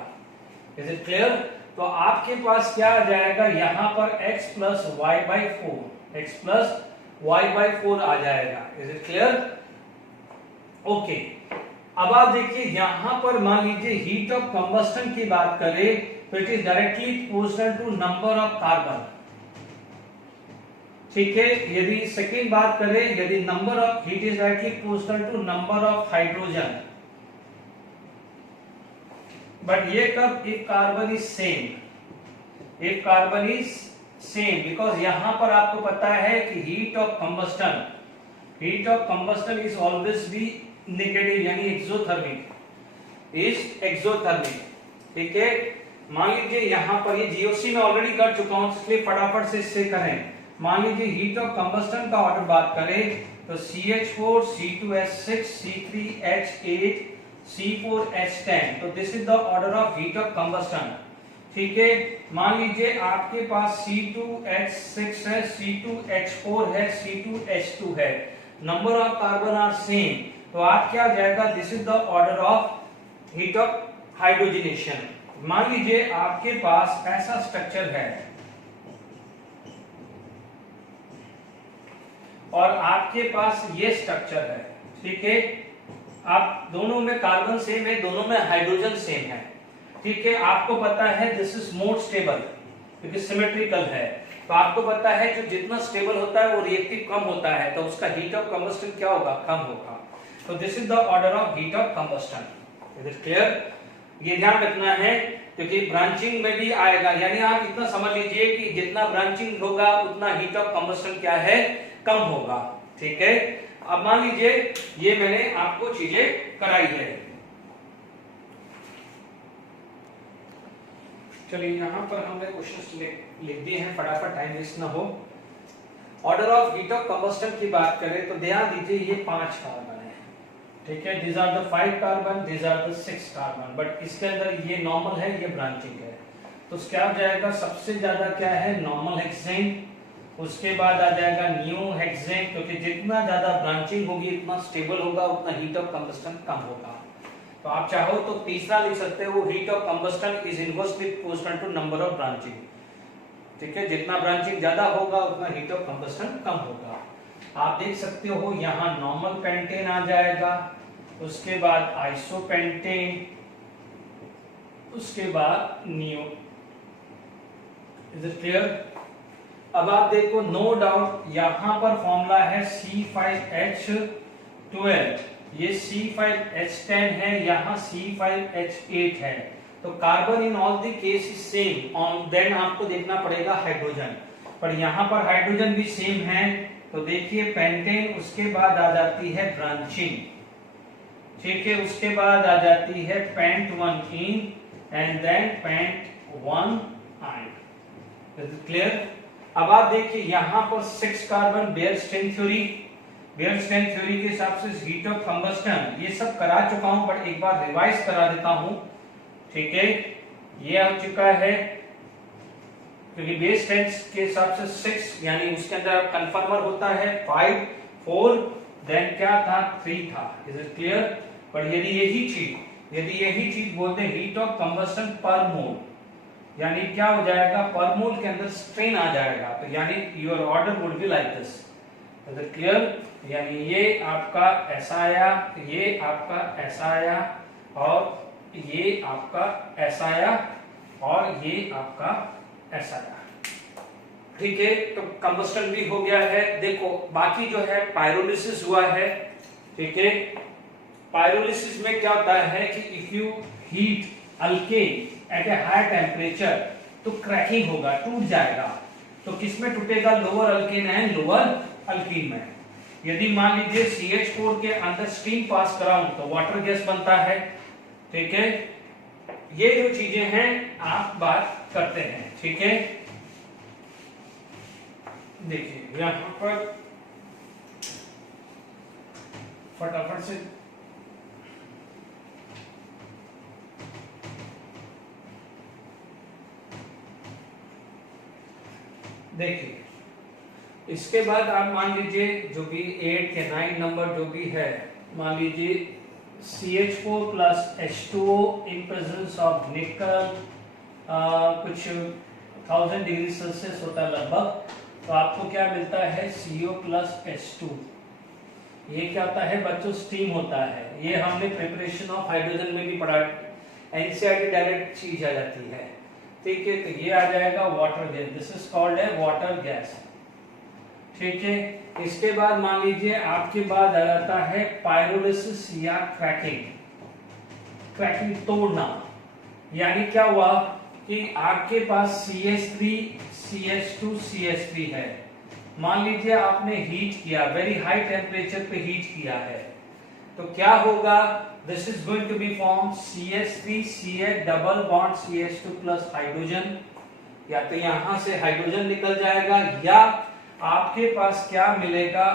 Is it clear? तो आपके पास क्या आ जाएगा यहां पर X प्लस Y/4 आ जाएगा। Is it clear? ओके। अब आप देखिए यहां पर मान लीजिए हीट ऑफ कंबस्टन की बात करें तो it is directly proportional to number of carbon, ठीक है। यदि सेकेंड बात करें, यदि number of heat is directly proportional to number of hydrogen, but ये कब? If carbon is same, if carbon is same, because यहां पर आपको पता है कि heat of combustion is always be negative, यानी एक्सोथर्मिक, इज एक्सोथर्मिक, ठीक है। मान लीजिए यहां पर ये जीओसी में ऑलरेडी कर चुका हूं, इसलिए फटाफट से इससे करें। मान लीजिए हीट ऑफ कंबस्टन का ऑर्डर बात करें तो CH4 C2H6 C3H8 C4H10, तो this is the order of heat of combustion, ठीक है। मान लीजिए आपके पास C2H6 है, C2H4 है, C2H2 है, number of carbon are same, तो आप क्या जाएगा? This is the order of heat of hydrogenation. मान लीजिए आपके पास ऐसा स्ट्रक्चर है और आपके पास ये स्ट्रक्चर है, ठीक है। आप दोनों में कार्बन सेम है, दोनों में हाइड्रोजन सेम है, ठीक है। आपको पता है दिस इज मोर स्टेबल क्योंकि सिमेट्रिकल है, तो आपको पता है जो जितना स्टेबल होता है वो रिएक्टिव कम होता है, तो उसका हीट ऑफ कंबस्टन क्या होगा? कम होगा। तो this is the order of heat of combustion. Is it clear? ये ध्यान रखना है क्योंकि ब्रांचिंग में भी आएगा, यानी आप इतना समझ लीजिए कि जितना ब्रांचिंग होगा उतना हीट ऑफ कंबस्टन क्या है? कम होगा, ठीक है। अब मान लीजिए ये मैंने आपको चीजें कराई है, चलिए यहां पर हमने क्वेश्चंस लिख दिए हैं, फटाफट टाइम वेस्ट ना हो। Order of heat of combustion की बात करें तो ध्यान दीजिए ये 5 कार्बन है, ठीक है। These are the 5 carbon, these are the 6 carbon, but इसके अंदर ये नॉर्मल है, ये ब्रांचिंग है, तो क्या हो जाएगा? सबसे ज्यादा क्या है? नॉर्मल हेक्सेन, उसके बाद आ जाएगा न्यू हेक्सेन, क्योंकि जितना ज्यादा ब्रांचिंग होगी उतना स्टेबल होगा, उतना हीट ऑफ कंबस्टन कम होगा। तो आप चाहो तो तीसरा लिख सकते हो, heat of combustion is inversely proportional to number of branching, ठीक है। जितना ब्रांचिंग ज्यादा होगा उतना हीट ऑफ कंबस्टन कम होगा। आप देख सकते हो यहाँ नॉर्मल पेंटेन आ जाएगा, उसके बाद आइसोपेंटेन, उसके बाद न्यू। Is it clear? अब आप देखो नो डाउट यहाँ पर फॉर्मूला है C5H12, ये C5H10 है, यहाँ C5H8 है, तो carbon in all the case is same, on then आपको देखना पड़ेगा हाइड्रोजन, पर यहाँ पर हाइड्रोजन भी सेम है, तो देखिए पेंटेन, उसके बाद आ जाती है ब्रांचिंग, ठीक है, उसके बाद आ जाती है pent 1 in and then pent 1 ion. Is it clear? अब आप देखिए यहाँ पर 6 कार्बन, बेयरस्टेइन थ्योरी के हिसाब से हीट ऑफ कंबस्टन ये सब करा चुका हूं, बट एक बार रिवाइज करा देता हूं, ठीक है। ये आ चुका है क्योंकि बेस टेंस के हिसाब से 6, यानी उसके अंदर कंफर्मर होता है 5 4, देन क्या था? 3 था। Is it clear? पर यदि यही चीज बोलते हीट ऑफ कंबस्टन पर मोल, यानी क्या हो जाएगा? पर मोल के अंदर स्ट्रेन आ जाएगा, तो यानी your order would be like this. Is it clear? यानी ये आपका ऐसा आया, ये आपका ऐसा आया, और ये आपका ऐसा आया, और ये आपका ऐसा था। ठीक है, तो कंबस्टन भी हो गया है। देखो बाकी जो है पायरोलिसिस हुआ है। ठीक है, पायरोलिसिस में क्या होता है कि if you heat alkane at a high temperature तो क्रैकिंग होगा, टूट जाएगा। तो किसमें टूटेगा? Lower alkane and lower alkene में। यदि मान लीजिए CH4 के अंदर स्टीम पास कराऊं तो वाटर गैस बनता है। ठीक है, ये जो चीजें हैं आप बात करते हैं। ठीक है, देखिए यहां पर फटाफट से देखिए, इसके बाद आप मान लीजिए जो भी 8 के 9 नंबर जो भी है, मान लीजिए CH4 plus H2O in presence of निकल कुछ 1000 डिग्री सेल्सियस होता है लगभग, तो आपको क्या मिलता है? CO plus H2। ये क्या होता है बच्चों? स्टीम होता है। ये हमने प्रिपरेशन ऑफ हाइड्रोजन में भी पढ़ा, NCERT डायरेक्ट चीज आ जाती है। ठीक है, तो ये आ जाएगा water gas, this is called a water gas. ठीक है, इसके बाद मान लीजिए आपके बाद आ जाता है पायरोलिसिस या क्रैकिंग। क्रैकिंग तोड़ना, यानी क्या हुआ कि आपके पास CH3 CH2 CH3 है। मान लीजिए आपने हीट किया, वेरी हाई टेम्परेचर पे हीट किया है, तो क्या होगा? This is going to be form CH3 CH double bond CH2 plus hydrogen. या तो यहां से हाइड्रोजन निकल जाएगा या आपके पास क्या मिलेगा?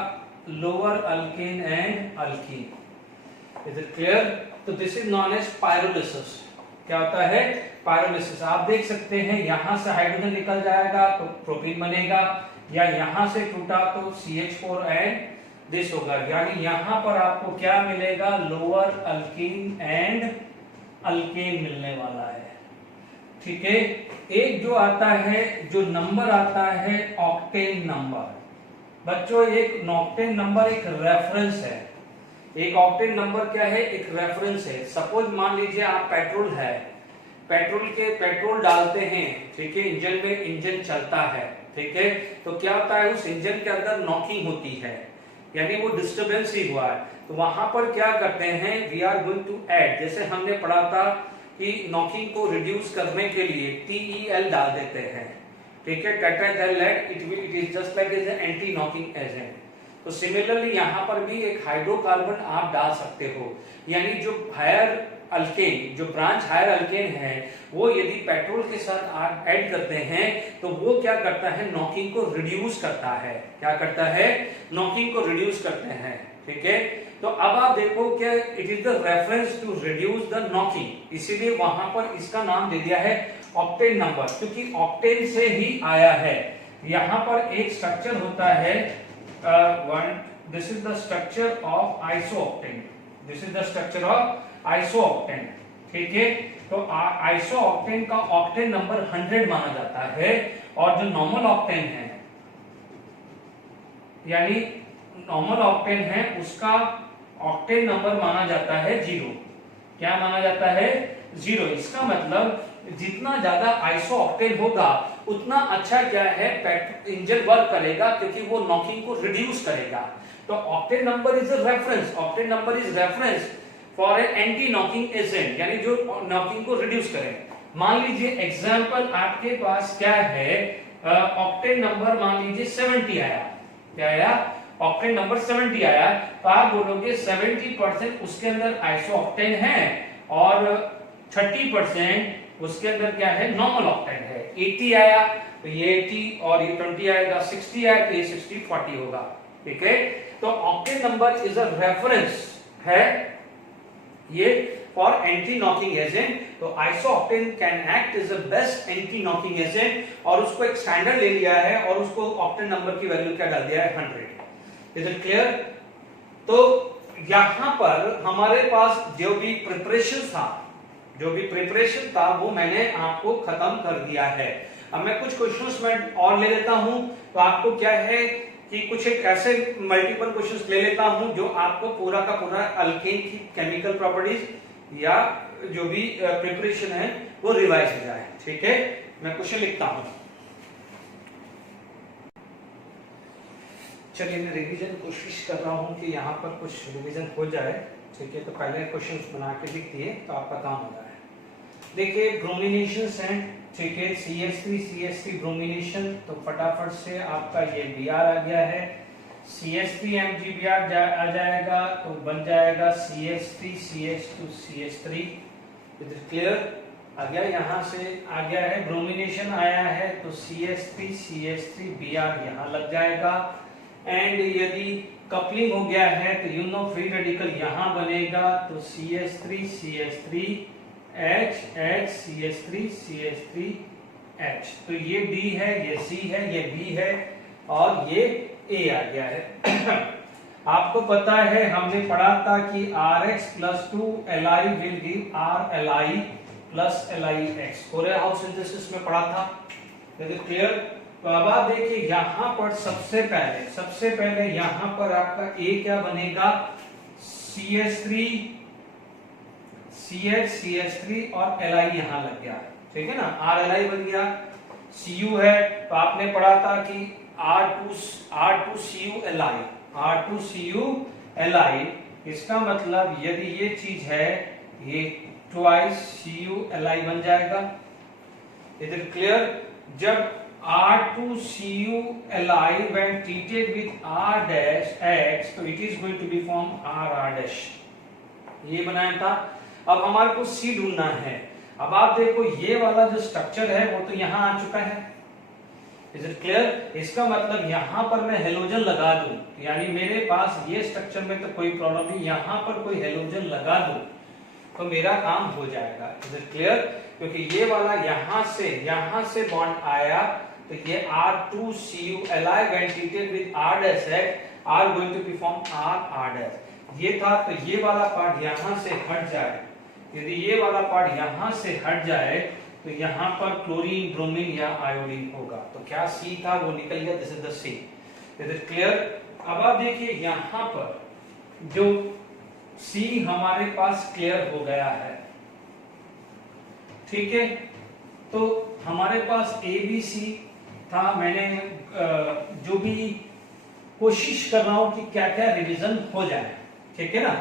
Lower alkane and alkene. Is it clear? तो this is known as pyrolysis. क्या होता है? पायरोलिसिस। आप देख सकते हैं यहां से हाइड्रोजन निकल जाएगा तो प्रोपीन बनेगा, या यहां से टूटा तो CH4 एंड दिस होगा, यानी यहां पर आपको क्या मिलेगा? लोअर अल्कीन एंड अल्केन मिलने वाला है। ठीक है, एक जो आता है, जो नंबर आता है ऑक्टेन नंबर। बच्चों एक ऑक्टेन नंबर एक रेफरेंस है। एक ऑक्टेन नंबर क्या है? एक रेफरेंस है। सपोज मान लीजिए आप पेट्रोल है, पेट्रोल डालते हैं, ठीक है, इंजन में, इंजन चलता है, ठीक है, तो क्या होता है? उस इंजन के अंदर नॉकिंग होती है, यानी वो डिस्टरबेंस ही हुआ है। तो वहां पर क्या करते हैं? We are going to add, जैसे हमने पढ़ा था कि नॉकिंग को रिड्यूस करने के लिए TeL डाल देते हैं। ठीक है, tetraethyllead, it is just like is anti knocking agent. तो सिमिलरली यहाँ पर भी एक हाइड्रोकार्बन आप डाल सकते हो, यानी जो हायर अल्केन, जो ब्रांच हायर अल्केन है, वो यदि पेट्रोल के साथ आप ऐड करते हैं तो वो क्या करता है? नॉकिंग को रिड्यूस करता है। क्या करता है? नॉकिंग को रिड्यूस करते हैं। ठीक है, तो अब आप देखो क्या it is the reference to reduce the knocking, इसीलिए वहां पर इसका नाम दे दिया है ऑक्टेन नंबर, क्योंकि ऑक्टेन से ही आया है। यहां पर एक स्ट्रक्चर होता है, this is the structure of isooctane, this is the structure of isooctane. ठीक है, तो आइसोऑक्टेन का ऑक्टेन नंबर 100 माना जाता है, और जो नॉर्मल ऑक्टेन है, यानी नॉर्मल ऑक्टेन है, उसका ऑक्टेन नंबर माना जाता है 0। क्या माना जाता है? 0। इसका मतलब जितना ज्यादा आइसो ऑक्टेन होगा उतना अच्छा क्या है? इंजन वर्क करेगा, क्योंकि वो नॉकिंग को रिड्यूस करेगा। तो octane number is a reference, octane number is reference for a anti knocking agent, यानी जो नॉकिंग को रिड्यूस करे। मान लीजिए एग्जांपल आपके पास क्या है? ऑक्टेन नंबर मान लीजिए 70 आया। क्या आया? ऑक्टेन नंबर 70 आया, तो आप बोलोगे 70% उसके अंदर आइसो ऑक्टेन है और 30% उसके अंदर क्या है? नॉर्मल ऑक्टेन है। 80 आया तो ये 80 और ये 20 आएगा, 60 आया तो ये 60-40 होगा। ठीक है, तो octane number is a reference है ये फॉर एंटी नॉकिंग एजेंट। तो iso octane can act is the best anti knocking agent, और उसको एक स्टैंडर्ड ले लिया है और उसको ऑक्टेन नंबर की वैल्यू क्या डाल दिया है? 100। Is it clear? तो यहां पर हमारे पास जो भी प्रिपरेशन था वो मैंने आपको खत्म कर दिया है। अब मैं कुछ क्वेश्चंस में और ले लेता हूं, तो आपको क्या है कि कुछ एक ऐसे मल्टीपल क्वेश्चंस ले लेता हूं जो आपको पूरा का पूरा अल्केन की केमिकल प्रॉपर्टीज या जो भी प्रिपरेशन है वो रिवाइज हो जाए। ठीक है, मैं क्वेश्चन लिखता हूं। चलिए मैं रिवीजन कोशिश कर रहा हूँ कि यहाँ पर कुछ रिवीजन हो जाए। ठीक है, तो पहले क्वेश्चंस बना के लिख दिए तो आपका काम हो जाए। देखिए ब्रोमिनेशंस हैं, ठीक है, CH3 ब्रोमिनेशन, तो फटाफट से आपका ये Br आ गया है। CH3 MgBr आ जाएगा तो बन जाएगा CH3 CH2 CH3। इधर क्लियर आ गया, यहाँ से आ गया है, ब्रोमिनेशन आया है तो CH3 CH3 Br यहाँ लग जाएगा। एंड यदि कपलिंग हो गया है तो यू नो फ्री रेडिकल यहाँ बनेगा तो CH3 CH3 H H CH3 CH3 H। तो ये D है, ये C है, ये B है और ये A आ गया है। आपको पता है हमने पढ़ा था कि Rx plus 2 Li will give RLi plus LiX। कोरे हाउस सिंथेसिस में पढ़ा था, क्लियर। तो अब आप देखिए यहाँ पर सबसे पहले यहाँ पर आपका A क्या बनेगा, CH3 CH CH3 और Li यहाँ लग गया, ठीक है ना, RLi बन गया। Cu है तो आपने पढ़ा था कि R2Cu Li, इसका मतलब यदि ये चीज है ये ट्वाइस Cu Li बन जाएगा। इधर क्लियर। जब R2Cu Li when treated with R dash X तो it is going to be form R dash, ये बनाया था। अब हमारे को C ढूंढना है। अब आप देखो ये वाला जो स्ट्रक्चर है वो तो यहाँ आ चुका है, इज इट क्लियर। इसका मतलब यहाँ पर मैं हेलोजन लगा दूं, यानी मेरे पास ये स्ट्रक्चर में तो कोई प्रॉब्लम नहीं, यहाँ पर कोई हेलोजन लगा दूं तो मेरा काम हो जाएगा, इज इट क्लियर। क्योंकि ये वाला यहाँ से बॉन्ड आया तो ये R2Cu Li when treated with R dash X are going to be form R dash, ये था। तो ये वाला पार्ट यहाँ से हट जाए, यदि ये वाला पार्ट यहाँ से हट जाए तो यहाँ पर क्लोरीन, ब्रोमीन या आयोडीन होगा। तो क्या C था वो निकल गया, this is the C, is it clear. अब आप देखिए यहाँ पर जो C हमारे पास क्लियर हो गया है, ठीक है। तो हमारे पास ABC था। मैंने जो भी कोशिश कर रहा हूं कि क्या क्या रिवीजन हो जाए, ठीक है ना,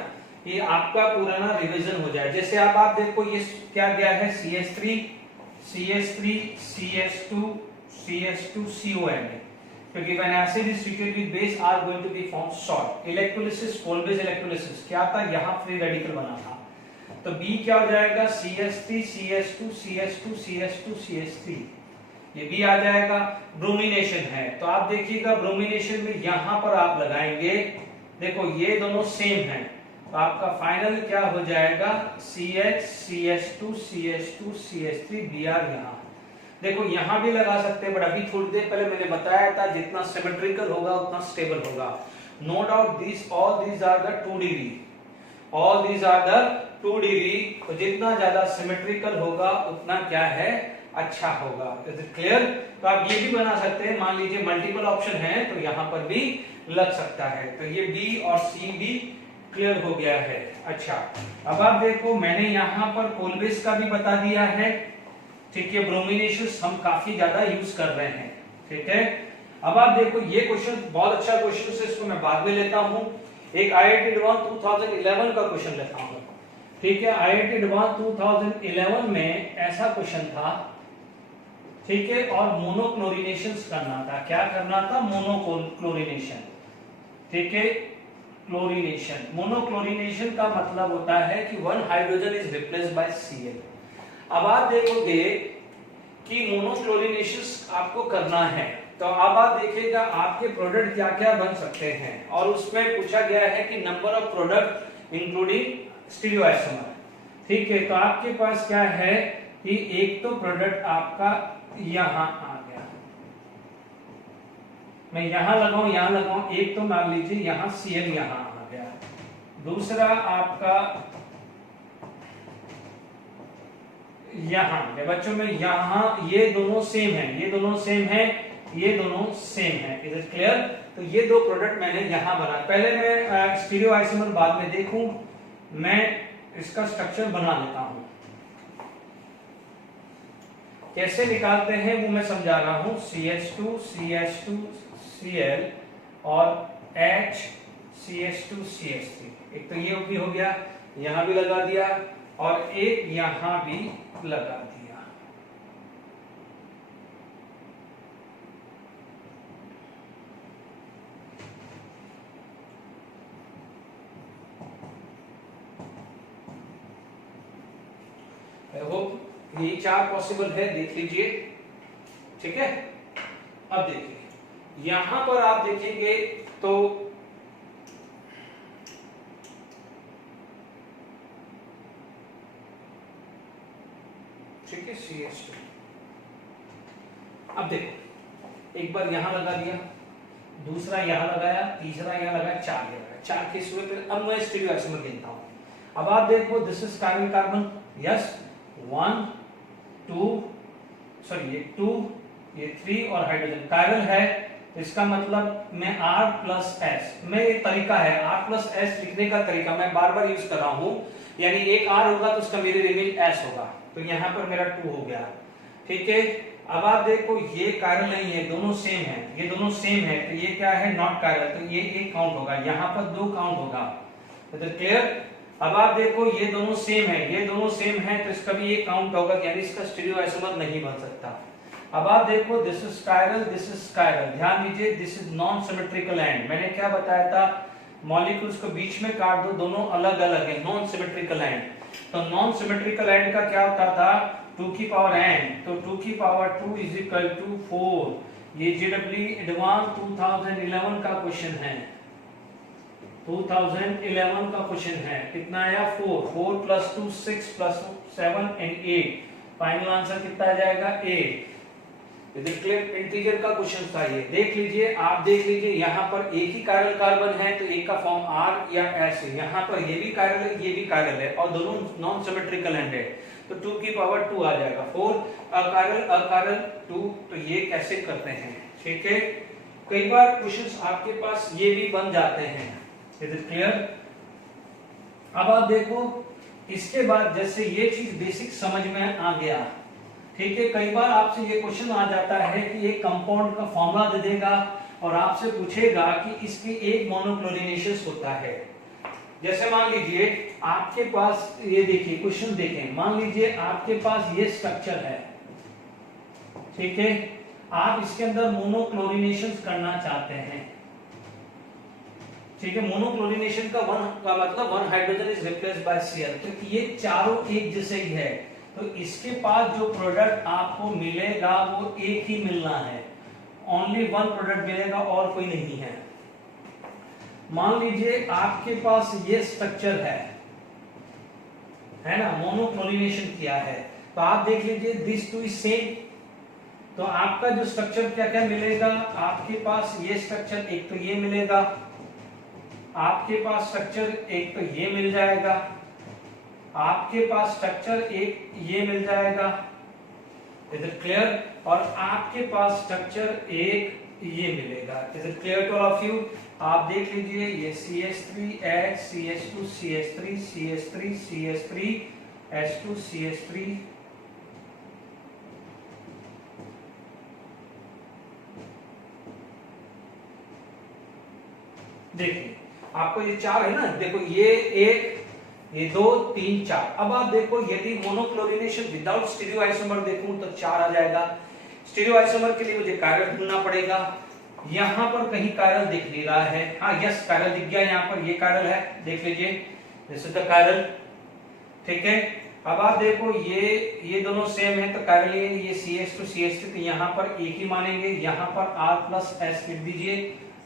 ये आपका पुराना रिवीजन हो जाए। जैसे आप देखो ये क्या गया है, CH3 CH2 CON, क्योंकि when acid is treated with base are going to be formed salt। Electrolysis, Kolbe's electrolysis क्या था, यहाँ फ्री रेडिकल बना था। तो B क्या हो जाएगा, CH3 CH2 CH2 CH2 CH3, ये B आ जाएगा। ब्रोमिनेशन है तो आप देखिएगा ब्रोमिनेशन में यहाँ पर आप लगाएंगे, देखो ये दोनों सेम हैं तो आपका फाइनल क्या हो जाएगा, CH CH2 CH2 CH3 Br। यहाँ देखो यहाँ भी लगा सकते हैं, बट अभी थोड़ी देर पहले मैंने बताया था जितना सिमेट्रिकल होगा उतना स्टेबल होगा। No doubt this all these are the 2 degree, all these are the 2 degree. तो जितना ज्यादा सिमेट्रिकल होगा उतना क्या है, अच्छा होगा, इज इट क्लियर। तो आप ये भी बना सकते हैं, मान लीजिए मल्टीपल ऑप्शन है तो यहाँ पर भी लग सकता है। तो ये B और C भी क्लियर हो गया है। अच्छा अब आप देखो मैंने यहाँ पर कोलबेस का भी बता दिया है, ठीक है। ब्रोमिनेशंस हम काफी ज्यादा यूज कर रहे हैं, ठीक है। अब आप देखो ये क्वेश्चन बहुत अच्छा क्वेश्चन है, इसको मैं बाद में लेता हूँ। एक IIT एडवांस 2011 का क्वेश्चन लेता हूँ, ठीक है। IIT एडवांस 2011 में ऐसा क्वेश्चन था, ठीक है, और मोनोक्लोरिनेशन करना था। क्या करना था, मोनोक्लोरिनेशन, ठीक है। क्लोरिनेशन, मोनोक्लोरिनेशन का मतलब होता है कि 1 hydrogen is replaced by Cl। अब आप देखोगे कि मोनोक्लोरिनेशन आपको करना है तो अब आप देखिएगा आपके प्रोडक्ट क्या क्या बन सकते हैं, और उसमें पूछा गया है कि नंबर ऑफ प्रोडक्ट इंक्लूडिंग स्टीरियोआइसोमर, ठीक है। तो आपके पास क्या है कि एक तो प्रोडक्ट आपका यहां आ गया, मैं यहां लगाऊं, एक तो मान लीजिए यहां Cl यहां आ गया, दूसरा आपका यहां बच्चों में यहां, ये दोनों सेम है, ये दोनों सेम है, ये दोनों सेम है, इज इट क्लियर। तो ये दो प्रोडक्ट मैंने यहां बनाया। पहले मैं स्टीरियोआइसोमर बाद में देखूं, मैं इसका स्ट्रक्चर बना लेता हूं। कैसे निकालते हैं वो मैं समझा रहा हूं। CH2 CH2 Cl और HCH2CH3, एक तो ये भी हो गया, यहां भी लगा दिया और एक यहां भी लगा दिया। आई होप ये 4 पॉसिबल है, देख लीजिए। ठीक है, अब देखिए यहां पर आप देखेंगे तो ठीक है CH2। अब देखो एक बार यहां लगा दिया, दूसरा यहां लगाया, तीसरा यहां लगाया, 4 लगाया। 4 की सूरत में अब मैं स्टीरियोआइसोमर गिनता हूं। अब आप देखो this is carbon carbon, yes 1 2 sorry ये 2 ये 3 और हाइड्रोजन कायरल है, तो इसका मतलब मैं R+S, मैं एक तरीका है R+S लिखने का तरीका मैं बार बार यूज कर रहा हूं, यानी एक R होगा तो उसका मिरर इमेज S होगा, तो यहां पर मेरा 2 हो गया। ठीक है, अब आप देखो ये कायरल नहीं है, दोनों सेम है, ये दोनों सेम है, तो ये क्या है नॉट कायरल, तो ये एक काउंट होगा, यहां पर 2 काउंट होगा। तो क्लियर। अब आप देखो ये दोनों सेम है, ये दोनों सेम है, तो इसका भी एक काउंट होगा, यानी इसका स्टीरियोआइसोमर नहीं बन सकता। अब आप देखो this is chiral, this is chiral, ध्यान दीजिए this is non symmetrical and, मैंने क्या बताया था मॉलिक्यूल्स को बीच में काट दो, दोनों अलग अलग है, नॉन सिमेट्रिकल एंड। तो नॉन सिमेट्रिकल एंड का क्या होता था 2 की पावर n, तो 2 की पावर 2 इज इक्वल टू 4। ये JEE एडवांस 2011 का क्वेश्चन है, 2011 का क्वेश्चन है। कितना आया 4 4 + 2 6 + 7 and 8, फाइनल आंसर कितना आ जाएगा 8। क्लियर, इंटीजर का क्वेश्चन था ये, देख लीजिए आप देख लीजिए यहाँ पर एक ही कायरल कार्बन है तो एक का फॉर्म R या S है, यहाँ पर ये भी कायरल है ये भी कायरल है और दोनों नॉन सिमेट्रिकल एंड है, तो 2 की पावर 2 आ जाएगा। 4 अकायरल 2, तो ये कैसे करते हैं। ठीक है, कई बार क्वेश्चंस आपके पास ये भी बन जाते हैं। Is it clear. अब आप देखो इसके बाद जैसे ये चीज बेसिक समझ में आ गया, ठीक है, कई बार आपसे ये क्वेश्चन आ जाता है कि एक कंपाउंड का फॉर्मूला दे देगा और आपसे पूछेगा कि इसके एक मोनोक्लोरिनेशंस होता है। जैसे मान लीजिए आपके पास ये देखिए क्वेश्चन देखें, मान लीजिए आपके पास ये स्ट्रक्चर है, ठीक है, आप इसके अंदर मोनोक्लोरिनेशंस करना चाहते हैं। ठीक है, मोनोक्लोरिनेशन का मतलब 1 hydrogen is replaced by Cl, क्योंकि ये चारों एक जैसे ही है, तो इसके पास जो प्रोडक्ट आपको मिलेगा वो एक ही मिलना है, ओनली 1 प्रोडक्ट मिलेगा और कोई नहीं है। मान लीजिए आपके पास ये स्ट्रक्चर है ना, मोनोक्लोरिनेशन किया है, तो आप देख लीजिए दिस टू इज सेम, तो आपका जो स्ट्रक्चर क्या क्या मिलेगा, आपके पास ये स्ट्रक्चर एक तो ये मिलेगा, आपके पास स्ट्रक्चर एक तो ये मिल जाएगा, आपके पास स्ट्रक्चर एक ये मिल जाएगा, इज इट क्लियर, और आपके पास स्ट्रक्चर एक ये मिलेगा। Is it clear to all of you. आप देख लीजिए ये CH3H CH2 CH3 CH3 CH3 H2 CH3, देखिए आपको ये 4 है ना, देखो ये 1 ये 2 3 4। अब आप देखो यदि मोनोक्लोरिनेशन विदाउट स्टीरियोआइसोमर देखूं तो 4 आ जाएगा। स्टीरियोआइसोमर के लिए मुझे कायरल ढूंढना पड़ेगा, यहां पर कहीं कायरल दिख नहीं रहा है, हाँ यस कायरल दिख गया, यहां पर ये कायरल है, देख लीजिए दिस इज द कायरल। ठीक है, अब आप देखो ये दोनों सेम है तो कायरल ये CH2 CH3, तो यहां पर एक ही मानेंगे, यहां पर R+S लिख दीजिए,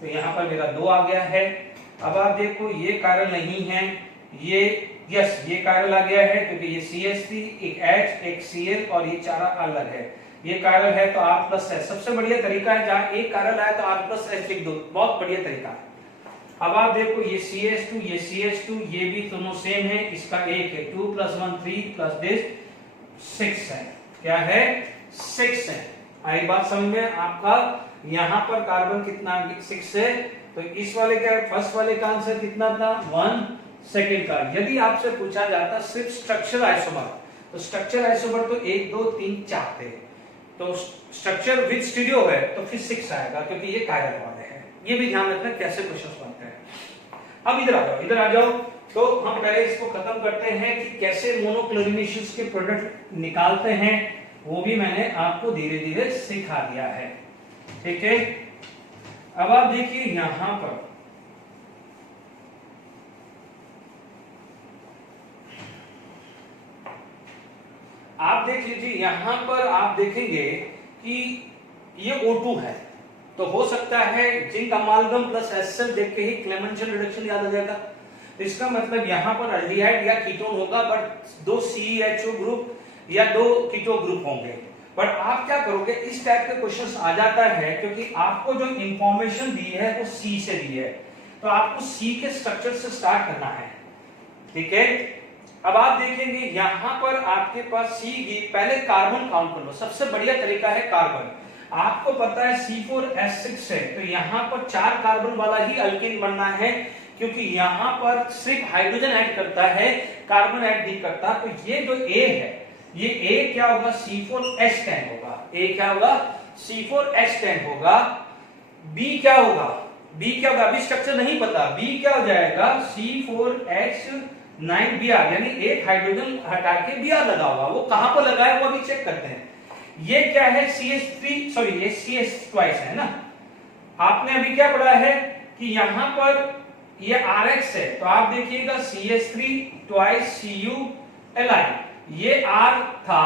तो यहां पर मेरा 2 आ गया है। अब आप देखो ये कायरल नहीं है, ये यस ये कायरल आ गया है, क्योंकि ये CH3 एक H एक Cl और ये चारा अलग है, ये कायरल है तो R+S। सबसे बढ़िया तरीका है जहां एक कायरल आए तो R+S लिख दो, बहुत बढ़िया तरीका है। अब आप देखो ये CH2 ये CH2 ये भी दोनों सेम है, इसका एक है 2 + 1 3 + this 6 है, क्या है 6 है। आई बात समझ में आपका, यहां पर कार्बन कितना 6 है, तो इस वाले का फर्स्ट वाले का आंसर कितना था 1, सेकंड का। यदि आपसे पूछा जाता सिर्फ स्ट्रक्चर आइसोमर, तो स्ट्रक्चर आइसोमर तो 1 2 3 4 थे, तो स्ट्रक्चर विद स्टीरियो है तो फिर 6 आएगा, क्योंकि ये कायरल वाले हैं। ये भी ध्यान रखना कैसे क्वेश्चन बनते हैं। अब इधर आ जाओ। तो हम पहले इसको खत्म करते हैं कि कैसे मोनोक्लोरिनेशंस के प्रोडक्ट निकालते हैं, वो भी मैंने आपको धीरे धीरे सिखा दिया है। ठीक है, अब आप देखिए यहां पर आप देख लीजिए, यहां पर आप देखेंगे कि ये O2 है, तो हो सकता है जिंक अमालगम प्लस HCl देख के ही क्लेमेंशन रिडक्शन याद आ जाएगा। इसका मतलब यहां पर अल्डिहाइड या कीटोन होगा, बट 2 CHO ग्रुप या 2 कीटो ग्रुप होंगे। बट आप क्या करोगे, इस टाइप के क्वेश्चंस आ जाता है क्योंकि आपको जो इंफॉर्मेशन दी है वो C से दी है, तो आपको C के स्ट्रक्चर से स्टार्ट करना है। ठीक है, अब आप देखेंगे यहां पर आपके पास C की पहले कार्बन काउंट कर लो। सबसे बढ़िया तरीका है कार्बन। आपको पता है C4H6 है, तो यहां पर 4 कार्बन वाला ही अल्कीन बनना है, क्योंकि यहां पर सिर्फ हाइड्रोजन ऐड करता है, कार्बन ऐड नहीं करता। तो ये जो A है, ये A क्या होगा, C4H10 होगा। A क्या होगा, C4H10 होगा। B क्या होगा, B क्या होगा, अभी स्ट्रक्चर नहीं पता। B क्या हो जाएगा, C4H9Br, यानी एक हाइड्रोजन हटा के Br लगा होगा। वो कहां पर लगा है वो अभी चेक करते हैं। ये क्या है, CH3 सॉरी ये CH ट्वाइस है ना। आपने अभी क्या पढ़ा है कि यहां पर ये RH है, तो आप देखिएगा CH3 ट्वाइस CuLi, ये R था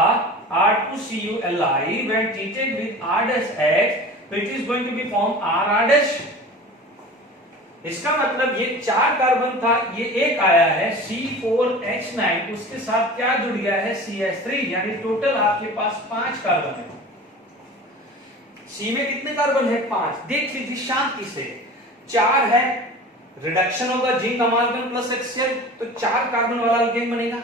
R2CuLi, when treated with R-H, so it is going to be form RR-। इसका मतलब ये 4 कार्बन था, ये एक आया है C4H9, उसके साथ क्या जुड़ गया है, CH3, यानी टोटल आपके पास 5 कार्बन है। C में कितने कार्बन है, 5। देख लीजिए शांति से, 4 है, रिडक्शन होगा जिंक अमालगम प्लस HCl, तो 4 कार्बन वाला अल्केन बनेगा।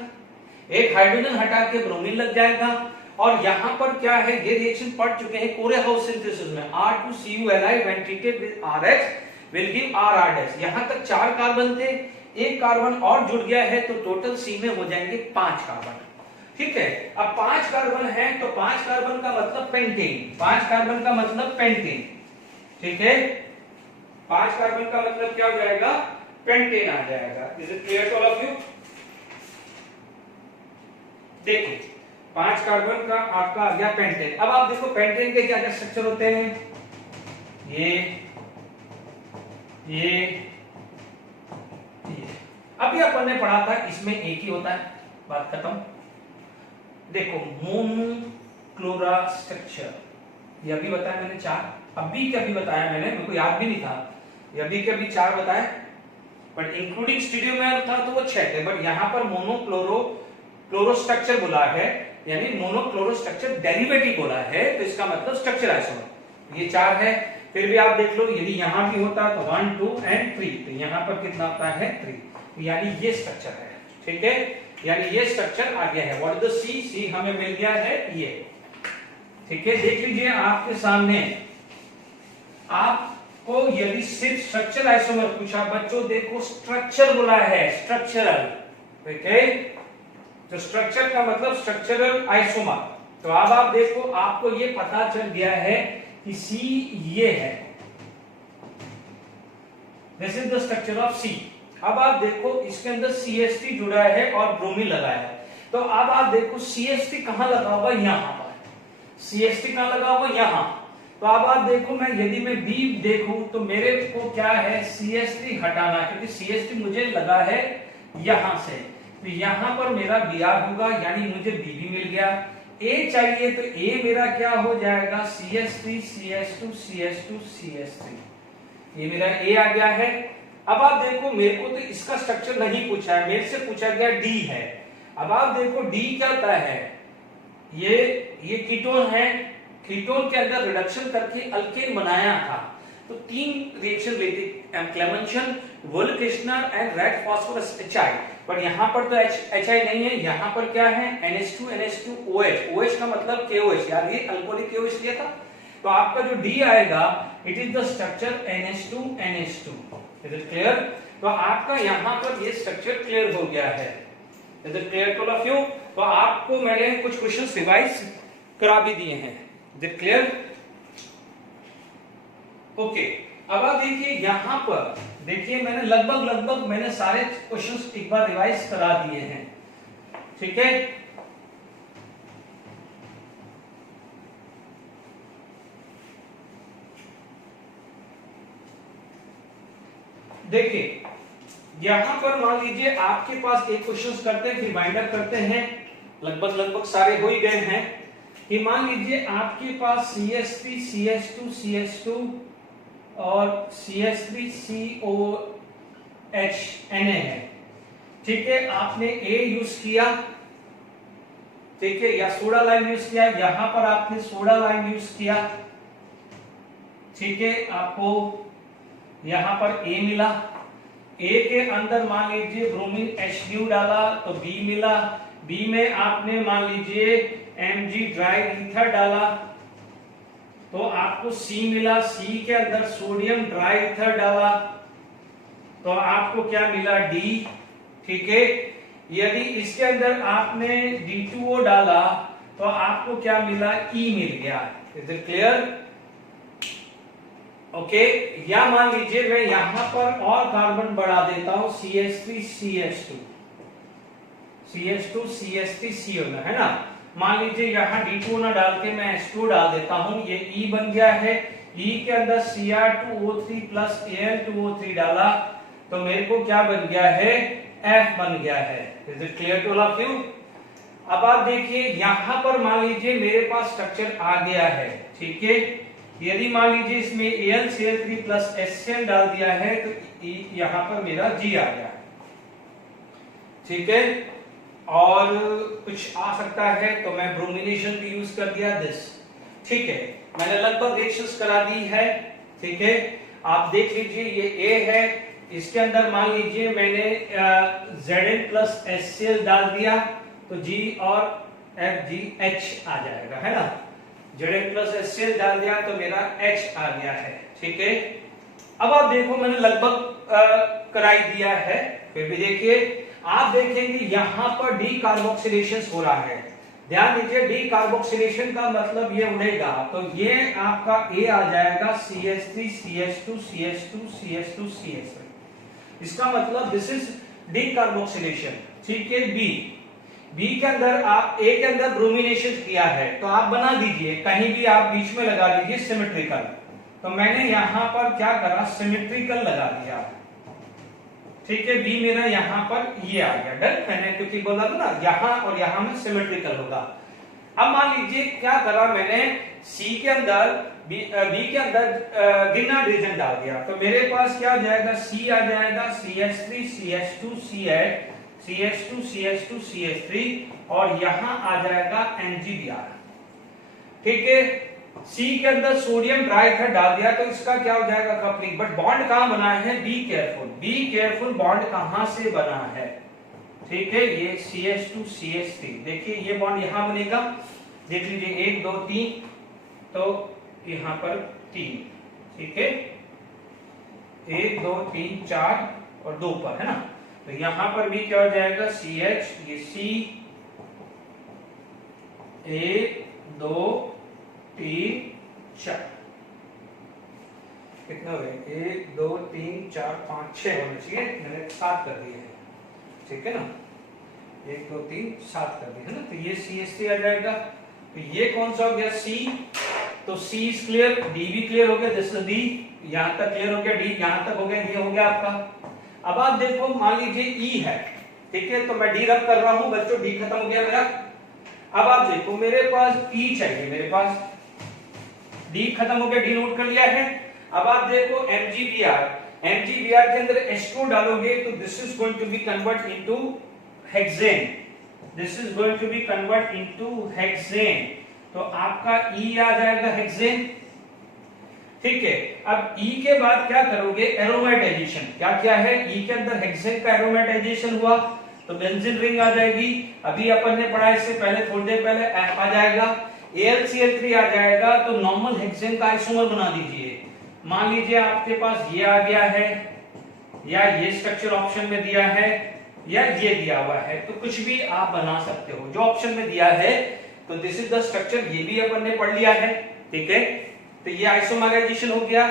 एक हाइड्रोजन हटा के ब्रोमीन लग जाएगा। और यहां पर क्या है, ये रिएक्शन पढ़ चुके हैं कोरे-हाउस सिंथेसिस में, R2CuLi when treated with RH will give RR-। यहां तक 4 कार्बन थे, एक कार्बन और जुड़ गया है, तो टोटल C में हो जाएंगे 5 कार्बन। ठीक है, अब 5 कार्बन है, तो 5 कार्बन का मतलब पेंटेन, 5 कार्बन का मतलब पेंटेन। ठीक है, 5 कार्बन का मतलब क्या हो जाएगा, पेंटेन आ जाएगा। Is it clear to all of you? देखिए 5 कार्बन का आपका आ गया पेंटेन। अब आप देखो पेंटेन के क्या क्या स्ट्रक्चर होते हैं, ये अभी अपन ने पढ़ा था, इसमें एक ही होता है, बात खत्म। देखो मोनोक्लोरा स्ट्रक्चर, ये अभी बताया मैंने 4, अभी क्या भी बताया मैंने, मेरे को याद भी नहीं था, ये अभी के अभी 4 बताया, बट इंक्लूडिंग स्टीरियो में था तो वो 6 थे। बट यहां पर मोनोक्लोरो स्ट्रक्चर बोला है, यानी मोनोक्लोरो स्ट्रक्चर डेरिवेटिव बोला है, तो इसका मतलब स्ट्रक्चर आइसोमर। ये 4 है। फिर भी आप देख लो, यदि यहां भी होता तो 1 2 एंड 3, तो यहां पर कितना आता है 3, यानी ये स्ट्रक्चर है। ठीक है, यानी ये स्ट्रक्चर आ गया है। व्हाट इज द C हमें मिल गया है ये। ठीक है, देख लीजिए आपके सामने, आपको यदि सिर्फ स्ट्रक्चर आइसोमर पूछा, बच्चों देखो स्ट्रक्चर बोला है, स्ट्रक्चरल। ठीक है, तो स्ट्रक्चर का मतलब स्ट्रक्चरल आइसोमर। तो अब आप देखो, आपको ये पता चल गया है कि C ये है, this is the structure of C। अब आप देखो इसके अंदर CH3 जुड़ा है और ब्रोमीन लगा है, तो अब आप देखो CH3 कहां लगा हुआ, यहां पर। CH3 कहां लगा हुआ, यहां। तो अब आप देखो, मैं यदि मैं B देखूं तो मेरे को क्या है, CH3 हटाना, क्योंकि CH3 मुझे लगा है यहां से, तो यहां पर मेरा Br होगा, यानी मुझे B भी मिल गया। A चाहिए तो A मेरा क्या हो जाएगा, CH3 CH2 CH2 CH3, ये मेरा A आ गया है। अब आप देखो, मेरे को तो इसका स्ट्रक्चर नहीं पूछा है, मेरे से पूछा गया D है। अब आप देखो D क्या होता है, ये कीटोन है, कीटोन के अंदर रिडक्शन करके अल्केन बनाया था, तो 3 रिएक्शन लेती, Clemmensen, वोल्केशनर and red phosphorus HI। पर यहां पर तो HI नहीं है, यहां पर क्या है, NH2 NH2 OH, OH का मतलब KOH, यार ये अल्कोहलिक KOH लिया था। तो आपका जो D आएगा, it is the structure NH2 NH2। Is it clear? तो आपका यहां पर ये स्ट्रक्चर क्लियर हो गया है। Is it clear to all of you? तो आपको मैंने कुछ क्वेश्चंस रिवाइज करा भी दिए हैं। Is it clear? ओके, अब आप देखिए यहां पर, देखिए मैंने लगभग मैंने सारे क्वेश्चंस एक बार रिवाइज करा दिए हैं, ठीक है। देखिए यहां पर मान लीजिए आपके पास एक क्वेश्चंस करते हैं, फिर वाइंड अप करते हैं, लगभग सारे हो ही गए हैं। कि मान लीजिए आपके पास CH3 CH2 CH2 और CH3COH Na है, ठीक है। आपने A यूज किया, ठीक है, या सोडा लाइम यूज किया, यहां पर आपने सोडा लाइम यूज किया, ठीक है। आपको यहां पर A मिला, A के अंदर मान लीजिए ब्रोमीन H डाला तो B मिला, B में आपने मान लीजिए Mg ड्राई ईथर डाला तो आपको C मिला, C के अंदर सोडियम ड्राई ईथर डाला तो आपको क्या मिला D, ठीक है। यदि इसके अंदर आपने D2O डाला तो आपको क्या मिला, E मिल गया। Is it clear? ओके। या मान लीजिए मैं यहां पर और कार्बन बढ़ा देता हूं, CH3 CH2 CH2 CH3 CO है ना। मान लीजिए यहां D2 ना डाल के मैं H2 डाल देता हूं, ये E बन गया है। E के अंदर Cr2O3 प्लस Al2O3 डाला तो मेरे को क्या बन गया है, F बन गया है। Is it clear to all of you? अब आप देखिए यहां पर मान लीजिए मेरे पास स्ट्रक्चर आ गया है, ठीक है। यदि मान लीजिए इसमें AlCl3 प्लस HCl डाल दिया है तो यहां पर मेरा G आ गया, ठीक है। और कुछ आ सकता है तो मैं ब्रोमिनेशन भी यूज कर दिया दिस, ठीक है। मैंने लगभग रिएक्शंस करा दी है, ठीक है। आप देख लीजिए ये A है, इसके अंदर मान लीजिए मैंने Zn प्लस HCl डाल दिया तो G और FgH आ जाएगा, है ना। Zn प्लस HCl डाल दिया तो मेरा H आ गया है, ठीक है। अब आप देखो मैंने लगभग कराई दिया है, फिर भी देखिए आप देखेंगे यहां पर डी कार्बोक्सिलेशन हो रहा है। ध्यान दीजिए डी कार्बोक्सिलेशन का मतलब ये उड़ेगा तो ये आपका A आ जाएगा CH3 CH2 CH2 CH2 CH3। इसका मतलब दिस इज डी कार्बोक्सिलेशन, ठीक है। B के अंदर आप A के अंदर ब्रोमिनेशन किया है तो आप बना दीजिए, कहीं भी आप बीच में लगा दीजिए सिमेट्रिकल। तो मैंने यहां पर क्या करा, सिमेट्रिकल लगा दिया, ठीक है। B मेरा यहां पर ये आ गया, डन। मैंने क्योंकि बोला था ना यहां और यहां में सिमेट्रिकल होगा। अब मान लीजिए क्या करा मैंने, C के अंदर B के अंदर गिनार्ड रीजन डाल दिया तो मेरे पास क्या आ जाएगा, C आ जाएगा CH3 CH2 CH2 CH2 CH3 और यहां आ जाएगा MgBr, ठीक है। C के अंदर सोडियम ट्राइथर डाल दिया तो इसका क्या हो जाएगा, कपलिंग। बट बॉन्ड कहां बना है, बी केयरफुल बॉन्ड कहां से बना है, ठीक है। ये CH2 CH3, देखिए ये बॉन्ड यहां बनेगा, देख लीजिए 1 2 3 तो यहां पर 3, ठीक है। 1 2 3 4 और 2 पर, है ना। तो यहां पर भी क्या हो जाएगा, CH, ये C, 1 2 3 4, कितना हो गया, 1 2 3 4 5 6 होना चाहिए, मैंने 7 कर दिए हैं, ठीक है ना। 1 2 3 7 कर दिए, है ना। तो ये CH3 आ जाएगा। तो ये कौन सा हो गया, C। तो C इज क्लियर, D भी क्लियर हो गया, दिस इज D, यहां तक क्लियर हो गया, D यहां तक हो गया, ये हो गया आपका। अब आप देखो मान लीजिए E है, ठीक है। तो मैं D रब कर रहा हूं बच्चों, D खत्म हो गया मेरा। अब आप देखो मेरे पास E चाहिए, मेरे पास D खत्म हो गया, D नोट कर लिया है। अब आप देखो MgBr के अंदर H2 डालोगे तो this is going to be convert into hexane, this is going to be convert into hexane. तो आपका E आ जाएगा हेक्सेन, ठीक है। अब E के बाद क्या करोगे, एरोमेटाइजेशन। क्या क्या है, E के अंदर हेक्सेन का एरोमेटाइजेशन हुआ तो बेंजीन रिंग आ जाएगी। अभी अपन ने पढ़ा इससे पहले, थोड़ी देर पहले, F आ जाएगा, AlCl3 आ जाएगा। तो नॉर्मल हेक्सेन का आइसोमर बना दीजिए। मान लीजिए आपके पास ये आ गया है, या ये स्ट्रक्चर ऑप्शन में दिया है, या ये दिया हुआ है, तो कुछ भी आप बना सकते हो जो ऑप्शन में दिया है। तो दिस इज द स्ट्रक्चर, ये भी अपन ने पढ़ लिया है, ठीक है। तो ये आइसोमराइजेशन हो गया।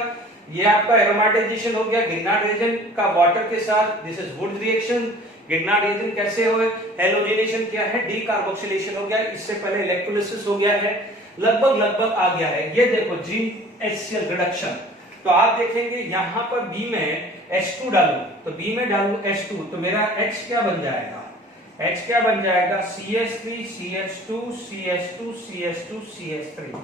ये आपका एरोमेटाइजेशन हो गया गिरनार्ड रिएजेंट का वाटर के साथ, दिस इज वुड रिएक्शन। गिरनार्ड रिएजेंट कैसे हुए, हेलोजिनेशन क्या है, डीकार्बोक्सिलेशन हो गया, इससे पहले इलेक्ट्रोलिसिस हो गया है, लगभग आ गया है। ये देखो GHCl रिडक्शन, तो आप देखेंगे यहां पर B में H2 डालूं तो B में डालूं H2 तो मेरा H क्या बन जाएगा, H क्या बन जाएगा, CH3 CH2 CH2 CH2 CH3।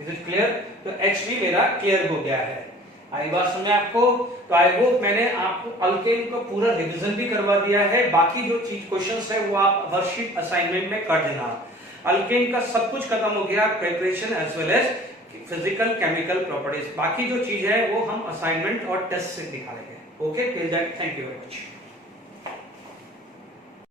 Is it clear? तो H भी मेरा क्लियर हो गया है। आई बात समझ आपको? तो आई होप मैंने आपको अल्केन का पूरा रिवीजन भी करवा दिया है। बाकी जो चीज क्वेश्चंस है वो आप वर्कशीट असाइनमेंट में कर देना। अल्केन का सब कुछ खत्म हो गया, preparation as well as physical chemical properties. बाकी जो चीज है वो हम असाइनमेंट और टेस्ट से निकालेंगे। Okay, till that thank you very much.